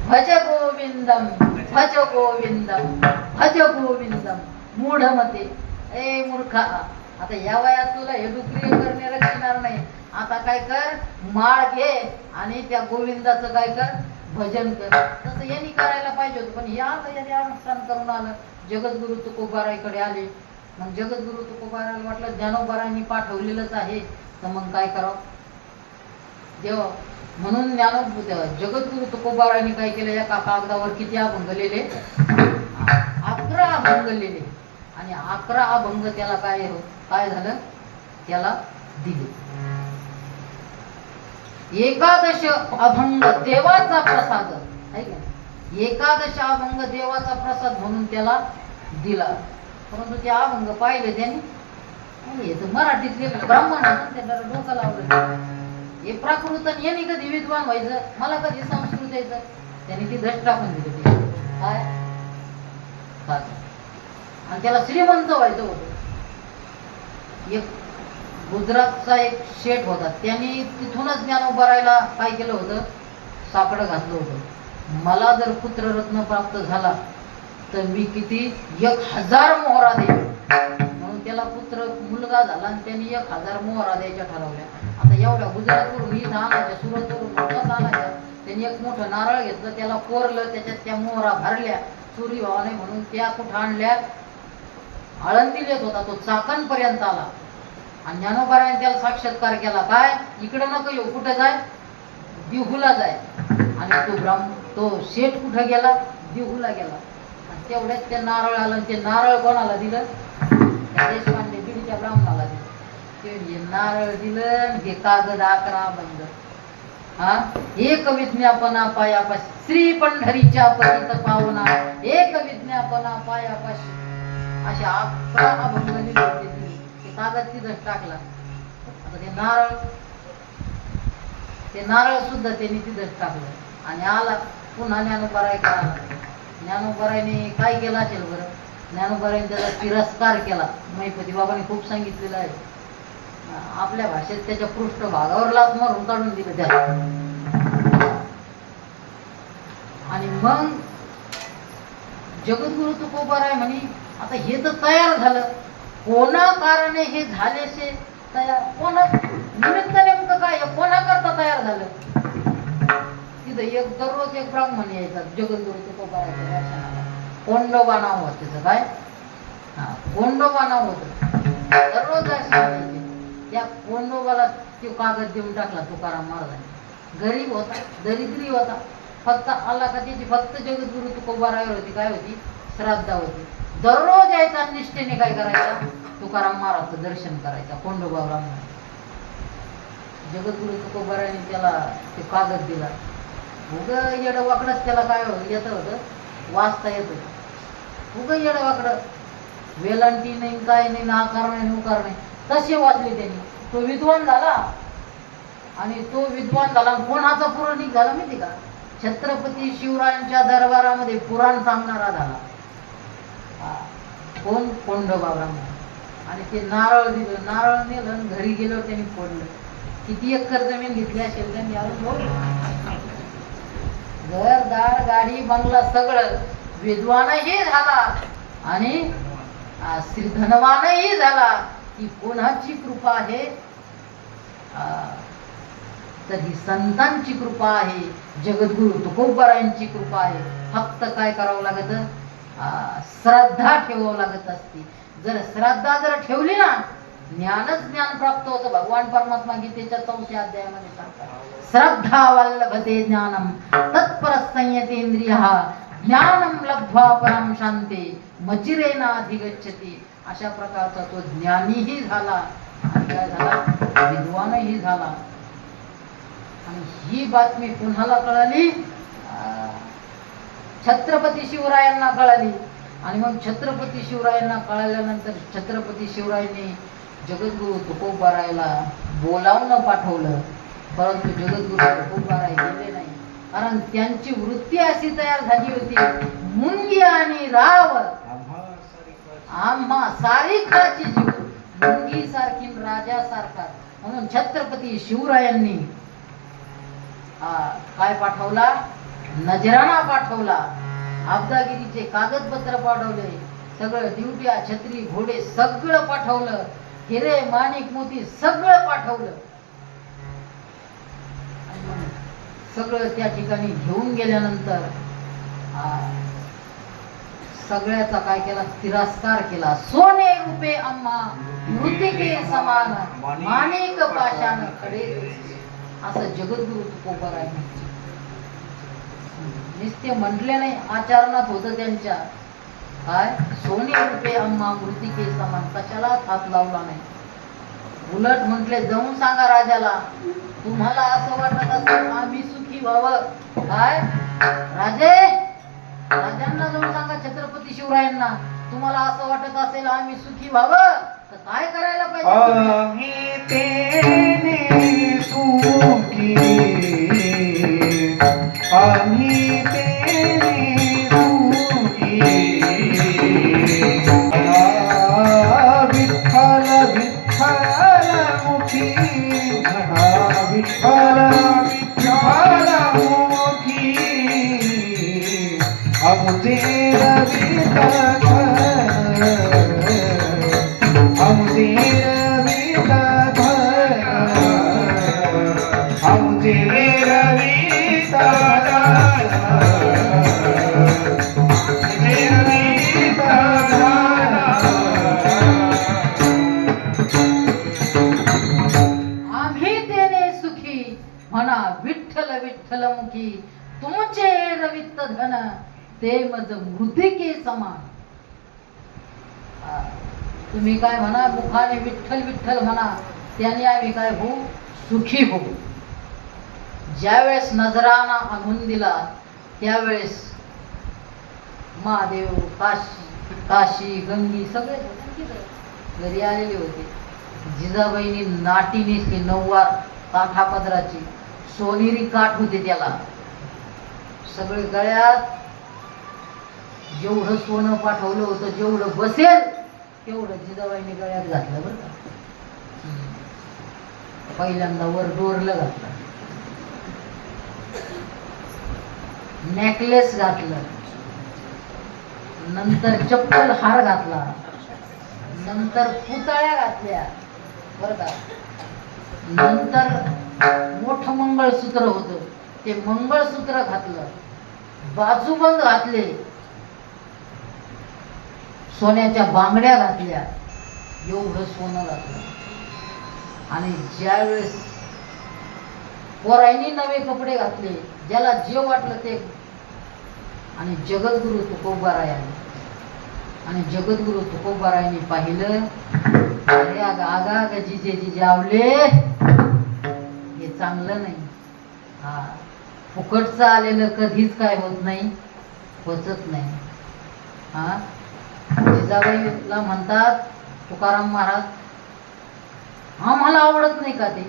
भज गोविंदम भज गोविंदम भज गोविंदम. मूढमते, ए मूर्खा, आता या वयात तुला हे डुक्रिय करणे रक्षणार नाही. आता काय कर? माळ घे आणि त्या गोविंदाचं काय कर? भजन कर. तसं यांनी करायला पाहिजे होतं, पण हे आता यांनी अनुष्ठान करून आलं. जगद्गुरु तुकोबाराईकडे आले. मग जगद्गुरु तुकोबारायला वाटलं ज्ञानोबारायांनी पाठवलेलंच आहे, तर मग काय करावं? देव म्हणून जगद्गुरु तुकोबारायांनी काय केलं? एका कागदावर किती अभंग लिहिले? 11 अभंग लिहिले. आणि 11 अभंग त्याला काय झालं? त्याला दिले. 11 अभंग देवाचा प्रसाद आहे का? 11 अभंग देवाचा प्रसाद म्हणून त्याला दिला. परंतु ते अभंग पाहिले त्यांनी, हे तर मराठीतले ब्राह्मण त्याला डोकं लावलं. हे प्राकृत यांनी कधी विद्वान व्हायचं, मला कधी संस्कृत यायचं. त्यांनी ती धष्ट टाकून दिली. ते काय? आणि त्याला श्रीमंत व्हायचं होतं. एक गुजरातचा एक शेठ होता, त्यांनी तिथूनच ज्ञानोबारायला काय केलं होतं? सापडं घातलं होतं. मला जर पुत्ररत्न प्राप्त झाला तर मी किती 1000 मोहरा देईन. म्हणून त्याला मुलगा झाला आणि त्यांनी 1000 मोहरा द्यायच्या ठरवल्या. आता एवढ्या गुजरातवरून इथं आणायच्या, सुरतवरून कसं आणायच्या? त्यांनी एक मोठं नारळ घेतलं, त्याला कोरलं, त्याच्यात त्या मोहरा भरल्या चोरी व्हावा नाही म्हणून. त्या कुठं आणल्या? आळंदीला येत होता तो, चाकणपर्यंत आला. आणि ज्ञानोबारायने त्याला साक्षात्कार केला. काय? इकडं नको येऊ, कुठं जाय? दिहुला जाय. आणि तो शेठ कुठं गेला? दिहुला गेला. आणि तेवढ्यात ते नारळ आलं. ते नारळ कोणाला दिलं? देशपांडे बिडीच्या ब्राह्मणाला दिलं. ते नारळ दिलं. हे कागद 11 बंद. हा, एक विज्ञापना पायापाशी श्री पंढरीच्या पतित पावना, एक विज्ञापना पायापाशी, असे 11 अभंग लिहिले होते. ते कागद तिथंच टाकला. आता ते नारळ सुद्धा त्यांनी तिथंच टाकलं. आणि आला पुन्हा ज्ञानोबाराय आला. ज्ञानोबारायने काय केलं असेल बरं? ज्ञानोबारायने त्याचा तिरस्कार केला. महिपती बाबांनी खूप सांगितलेलं आहे. आपल्या भाषेत त्याच्या पृष्ठभागावर लाथ मारून काढून दिलं त्याला. आणि मग जगद्गुरु तुकोबाराय म्हणे, आता हे तर तयार झालं, कोणा कारणे हे झालेसे तयार? कोणा निमित्त नेमकं काय? कोणा करता तयार झालं? तिथं दररोज एक ब्राह्मण यायचा जगद्गुरु तुकोबारायच्या दर्शनाला. कोंडोबा नाव होतं त्याचं. काय? कोंडोबा नाव होतं. दररोज दर्शनाला त्या कोंडोबाला तो कागद देऊन टाकला तुकाराम महाराजांनी. गरीब होता, दरिद्री होता, फक्त आला का त्याची फक्त जगद्गुरु तुकोबारायवर होती. काय होती? श्राद्धा होती. दररोज यायचा निष्ठेने काय करायचा, तुकाराम महाराजचं दर्शन करायचा. कोंडोबा ब्राह्मण जगद्गुरु तुकोबाराने त्याला ते कागद दिला. उग येडं वाकडच त्याला काय येत होतं, वाचता येत होतं. उग येडं वाकडं, वेलांटी नाही, काय नाही, नाकार नाही, नुकार नाही, तसे वाचले त्यांनी. तो विद्वान झाला आणि तो विद्वान झाला. कोणाचा पुराणिक झाला माहिती का? छत्रपती शिवरायांच्या दरबारामध्ये पुराण सांगणारा झाला. कोण? कोंडोबा ब्राह्मण. आणि ते नारळ दिलं, नारळ नेलं आणि घरी गेलो त्यांनी फोडलं. किती एकर जमीन घेतली असेल त्यांनी अजून, घर दार गाडी बंगला सगळं. विद्वानही झाला आणि धनवानही झाला. ही कोणाची कृपा आहे? तर ही संतांची कृपा आहे, जगद्गुरु तुकोबारायांची कृपा आहे. फक्त काय करावं लागत? श्रद्धा ठेवावं लागत असते. जर श्रद्धा जर ठेवली ना, ज्ञानच ज्ञान प्राप्त होतं. भगवान परमात्मा गीतेच्या 4व्या अध्यायामध्ये सांगतात, श्रद्धा वल्लभते ज्ञानम तत्पर संयतेंद्रियः ज्ञानम लब्ध्वा परम शांते मचिरेना अधिगच्छति. अशा प्रकारचा तो ज्ञानीही झाला आणि काय झाला? विद्वानही झाला. आणि ही बातमी कुणाला कळाली? छत्रपती शिवरायांना कळाली. आणि मग छत्रपती शिवरायांना कळाल्यानंतर छत्रपती शिवरायांनी जगद्गुरु तुकोबारायला बोलावून पाठवलं. परंतु जगद्गुरु तुकोबाराय गेले नाही. कारण त्यांची वृत्ती अशी तयार झाली होती, मुंगी आणि राव आम्हा सारिकाची जीव, मुंगी सारखी राजा सारखा. म्हणून छत्रपती शिवरायांनी काय पाठवला? नजराणा पाठवला. अब्दागिरीचे कागदपत्र पाठवले. सगळं ड्युट्या, छत्री, घोडे सगळं पाठवलं. हिरे, माणिक, मोती सगळं पाठवलं. सगळं त्या ठिकाणी घेऊन गेल्यानंतर सगळ्याचा काय केला? तिरस्कार केला. सोने रुपे आम्हा मृतिके समान माणिक पाषाण खडे. असं जगद्गुरु तुकोबारायांनी नुसते म्हटले नाही, आचरणात होतं त्यांच्या. काय? सोने रुपे आम्हा मृतिके समान. कशालाच हात लावला नाही. उलट म्हटले, जाऊन सांगा राजाला, तुम्हाला असं वाटत असेल आम्ही सुखी व्हावं. काय? राजांना जाऊन सांगा, छत्रपती शिवरायांना, तुम्हाला असं वाटत असेल आम्ही सुखी व्हावं तर काय करायला पाहिजे? आम्ही तेने सुखी, आम्ही तेने सुखी. विठ्ठल विठ्ठल मुखी, विठ्ठल विठ्ठल मुखी. आमचे रवित धन, आमचे रवित धन, आमचे रवित धन, आमचे रवित धन. आम्ही तेने सुखी म्हणा विठ्ठल विठ्ठल मुखी. तुमचे रवित धन ते मज मृतिके समान. तुम्ही काय म्हणा, मुखाने विठ्ठल विठ्ठल म्हणा, त्याने आम्ही काय होऊ? सुखी होऊ. ज्यावेळेस नजराणा आणून दिला त्यावेळेस महादेव, काशी गंगी सगळे घरी आलेले होते. जिजाबाईंनी नाटी नेसली, नऊवार काठापदराची, सोनेरी काठ होते त्याला. सगळे गळ्यात जेवढं सोनं पाठवलं होतं, जेवढं बसेल तेवढं जिजाबाईंनी गळ्यात घातलं. बरं का? पहिल्यांदा वर डोरलं घातलं, नेकलेस घातलं, नंतर चप्पल हार घातला, नंतर पुतळ्या घातल्या. बरं का? नंतर मोठं मंगळसूत्र होतं, ते मंगळसूत्र घातलं, बाजूबंद घातले, सोन्याच्या बांगड्या घातल्या, एवढं सोनं घातलं. आणि ज्यावेळेस पोरांनी नवे कपडे घातले, ज्याला जे वाटलं ते. आणि जगद्गुरु तुकोबारायांनी आणि जगद्गुरु तुकोबारायांनी पाहिलं, अरे आगा जिजे जिजे आवले, हे चांगलं नाही. हा, फुकटचं आलेलं कधीच काय होत नाही, पचत नाही. हा, जिजाबाईला म्हणतात तुकाराम महाराज, आम्हाला आवडत नाही का ते?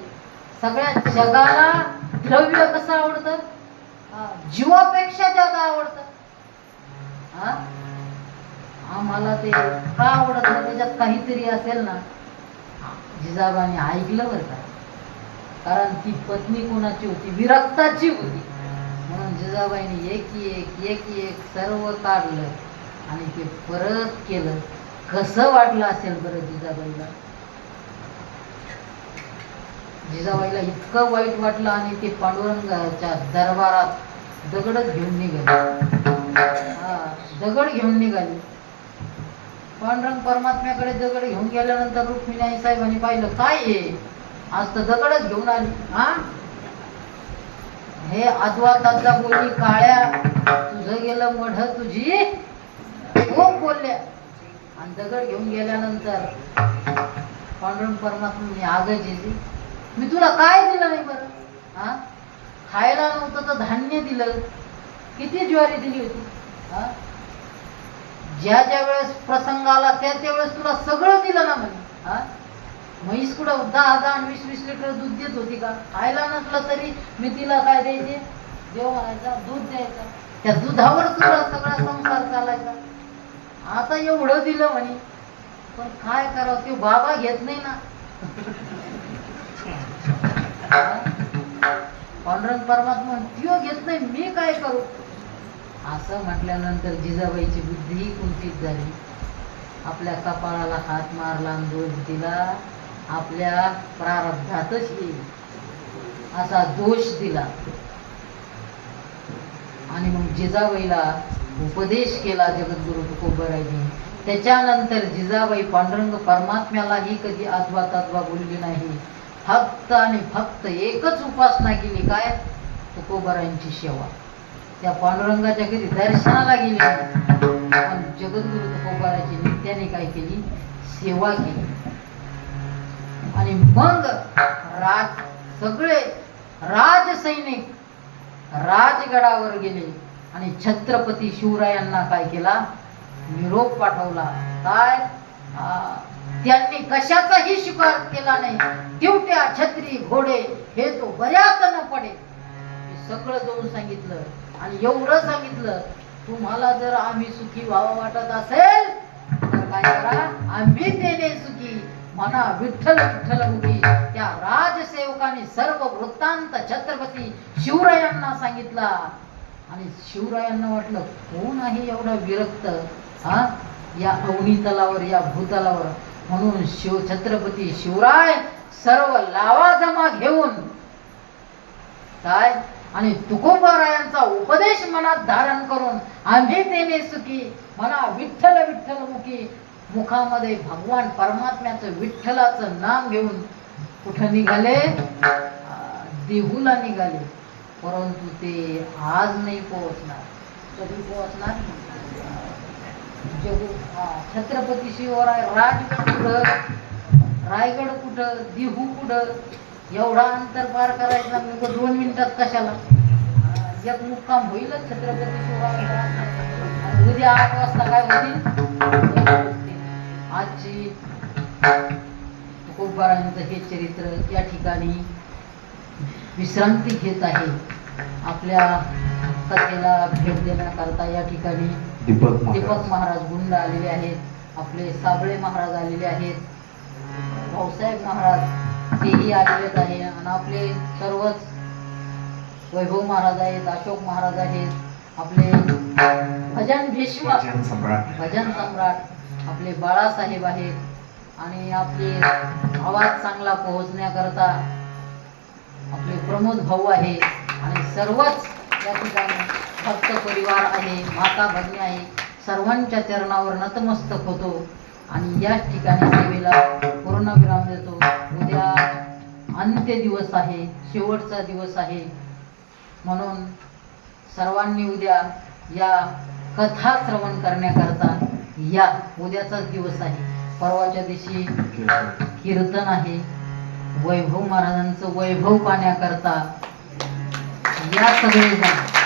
सगळ्या जगाला द्रव्य कसं आवडतं? जीवापेक्षा जादा आवडतं. हा, आम्हाला ते का आवडत नाही? त्याच्यात काहीतरी असेल ना. जिजाबाईने ऐकलं बरं का, कारण ती पत्नी कोणाची होती? विरक्ताची होती. म्हणून जिजाबाईने एक सर्व काढलं आणि ते परत केलं. कसं वाटलं असेल बरं जिजाबाईला? जिजाबाईला इतकं वाईट वाटलं आणि ते पांडुरंगाच्या दरबारात दगडच घेऊन निघाले. हा, दगड घेऊन निघाले. पांडुरंग परमात्म्याकडे दगड घेऊन गेल्यानंतर रुक्मिणी आई साहेबांनी पाहिलं, काय हे, आज तर दगडच घेऊन आली. हा, हे आजवा ताजा बोलली, काळ्या तुझं गेलं मढ तुझी खूप बोलल्या. आणि दगड घेऊन गेल्यानंतर पांडुरंग परमात्म्याने, अगं जिजी, मी तुला काय दिलं नाही बरं? हा, खायला नव्हतं तर धान्य दिलं, किती ज्वारी दिली होती. हा, ज्या ज्या वेळेस प्रसंग आला त्या वेळेस तुला सगळं दिलं ना म्हणे. हा, म्हैस कुठं 10 आणि 20 लिटर दूध देत होती का? खायला नसलं तरी मी तिला काय द्यायचे? देव म्हणायचा, दूध द्यायचा. त्या दुधावर तुला सगळा संसार चालायचा. आता एवढं दिलं म्हणे, पण काय करावं, ते बाबा घेत नाही ना. पांडुरंग परमात्मा त्यो घेत नाही, मी काय करू? असं म्हटल्यानंतर जिजाबाईची बुद्धी कुंठित झाली. आपल्या कपाळाला हात मारला आणि दोष दिला. आपल्या प्रारब्धातच येईल असा दोष दिला. आणि मग जिजाबाईला उपदेश केला जगद्गुरु तुकोबारायांनी. त्याच्यानंतर जिजाबाई पांडुरंग परमात्म्यालाही कधी आजवा ताजवा बोलली नाही. फक्त आणि फक्त एकच उपासना केली, काय? तुकोबारायांची सेवा. त्या पांडुरंगाच्या कधी दर्शनाला गेली नाही, पण जगद्गुरु तुकोबाराची नित्याने काय केली? सेवा केली. आणि मग सगळे राजसैनिक राजगडावर गेले आणि छत्रपती शिवरायांना काय केला? निरोप पाठवला. काय? त्यांनी कशाचाही स्वीकार केला नाही. तिवट्या छत्री घोडे हे तो बऱ्यात न पडे, सगळं जाऊन सांगितलं. आणि एवढं सांगितलं, तुम्हाला जर आम्ही सुखी व्हावं वाटत असेल तर काय करा? आम्ही तेने सुखी म्हणा, विठ्ठल विठ्ठल मुखी. त्या राजसेवकाने सर्व वृत्तांत छत्रपती शिवरायांना सांगितला. आणि शिवरायांना वाटलं, कोण आहे एवढा विरक्त हा या अवनी तलावर, या भूतलावर? म्हणून छत्रपती शिवराय सर्व लावा जमा घेऊन काय आणि तुकोबारायांचा उपदेश मनात धारण करून आम्ही तेने सुखी म्हणा, विठ्ठल विठ्ठल मुखी, मुखामध्ये भगवान परमात्म्याचं विठ्ठलाचं नाम घेऊन कुठं निघाले? देहूला निघाले. परंतु ते आज नाही पोहोचणार. कधी पोहोचणार? छत्रपती शिवराय राजगड कुठं, रायगड कुठं, देहू कुठं, एवढा अंतर पार करायचा मी 2 मिनिटात कशाला? एक मुक्काम होईलच छत्रपती शिवराय. आणि उद्या 8 वाजता काय होतील? आजची तुकोबारायांचं हे चरित्र या ठिकाणी विश्रांती घेत आहे. आपल्या कथेला भेट देण्याकरता या ठिकाणी दीपक महाराज गुंड आलेले आहेत. आपले साबळे महाराज आलेले आहेत. भाऊसाहेब महाराज तेही आलेलेच आहे. आणि आपले सर्वच वैभव महाराज आहेत, अशोक महाराज आहेत, आपले भजन भीष्म, भजन सम्राट आपले बाळासाहेब आहेत. आणि आपले आवाज चांगला पोहोचण्याकरता आपले प्रमोद भाऊ आहे. आणि सर्वच या ठिकाणी भक्त परिवार आहे, माता भगिनी आहे. सर्वांच्या चरणावर नतमस्तक होतो आणि या ठिकाणी सेवेला पूर्णविराम देतो. उद्या अंत्य दिवस आहे, शेवटचा दिवस आहे. म्हणून सर्वांनी उद्या या कथा श्रवण करण्याकरता या उद्याचाच दिवस आहे. परवाच्या दिवशी कीर्तन आहे. वैभव महाराजांचं वैभव पाहण्याकरता या सगळेजण.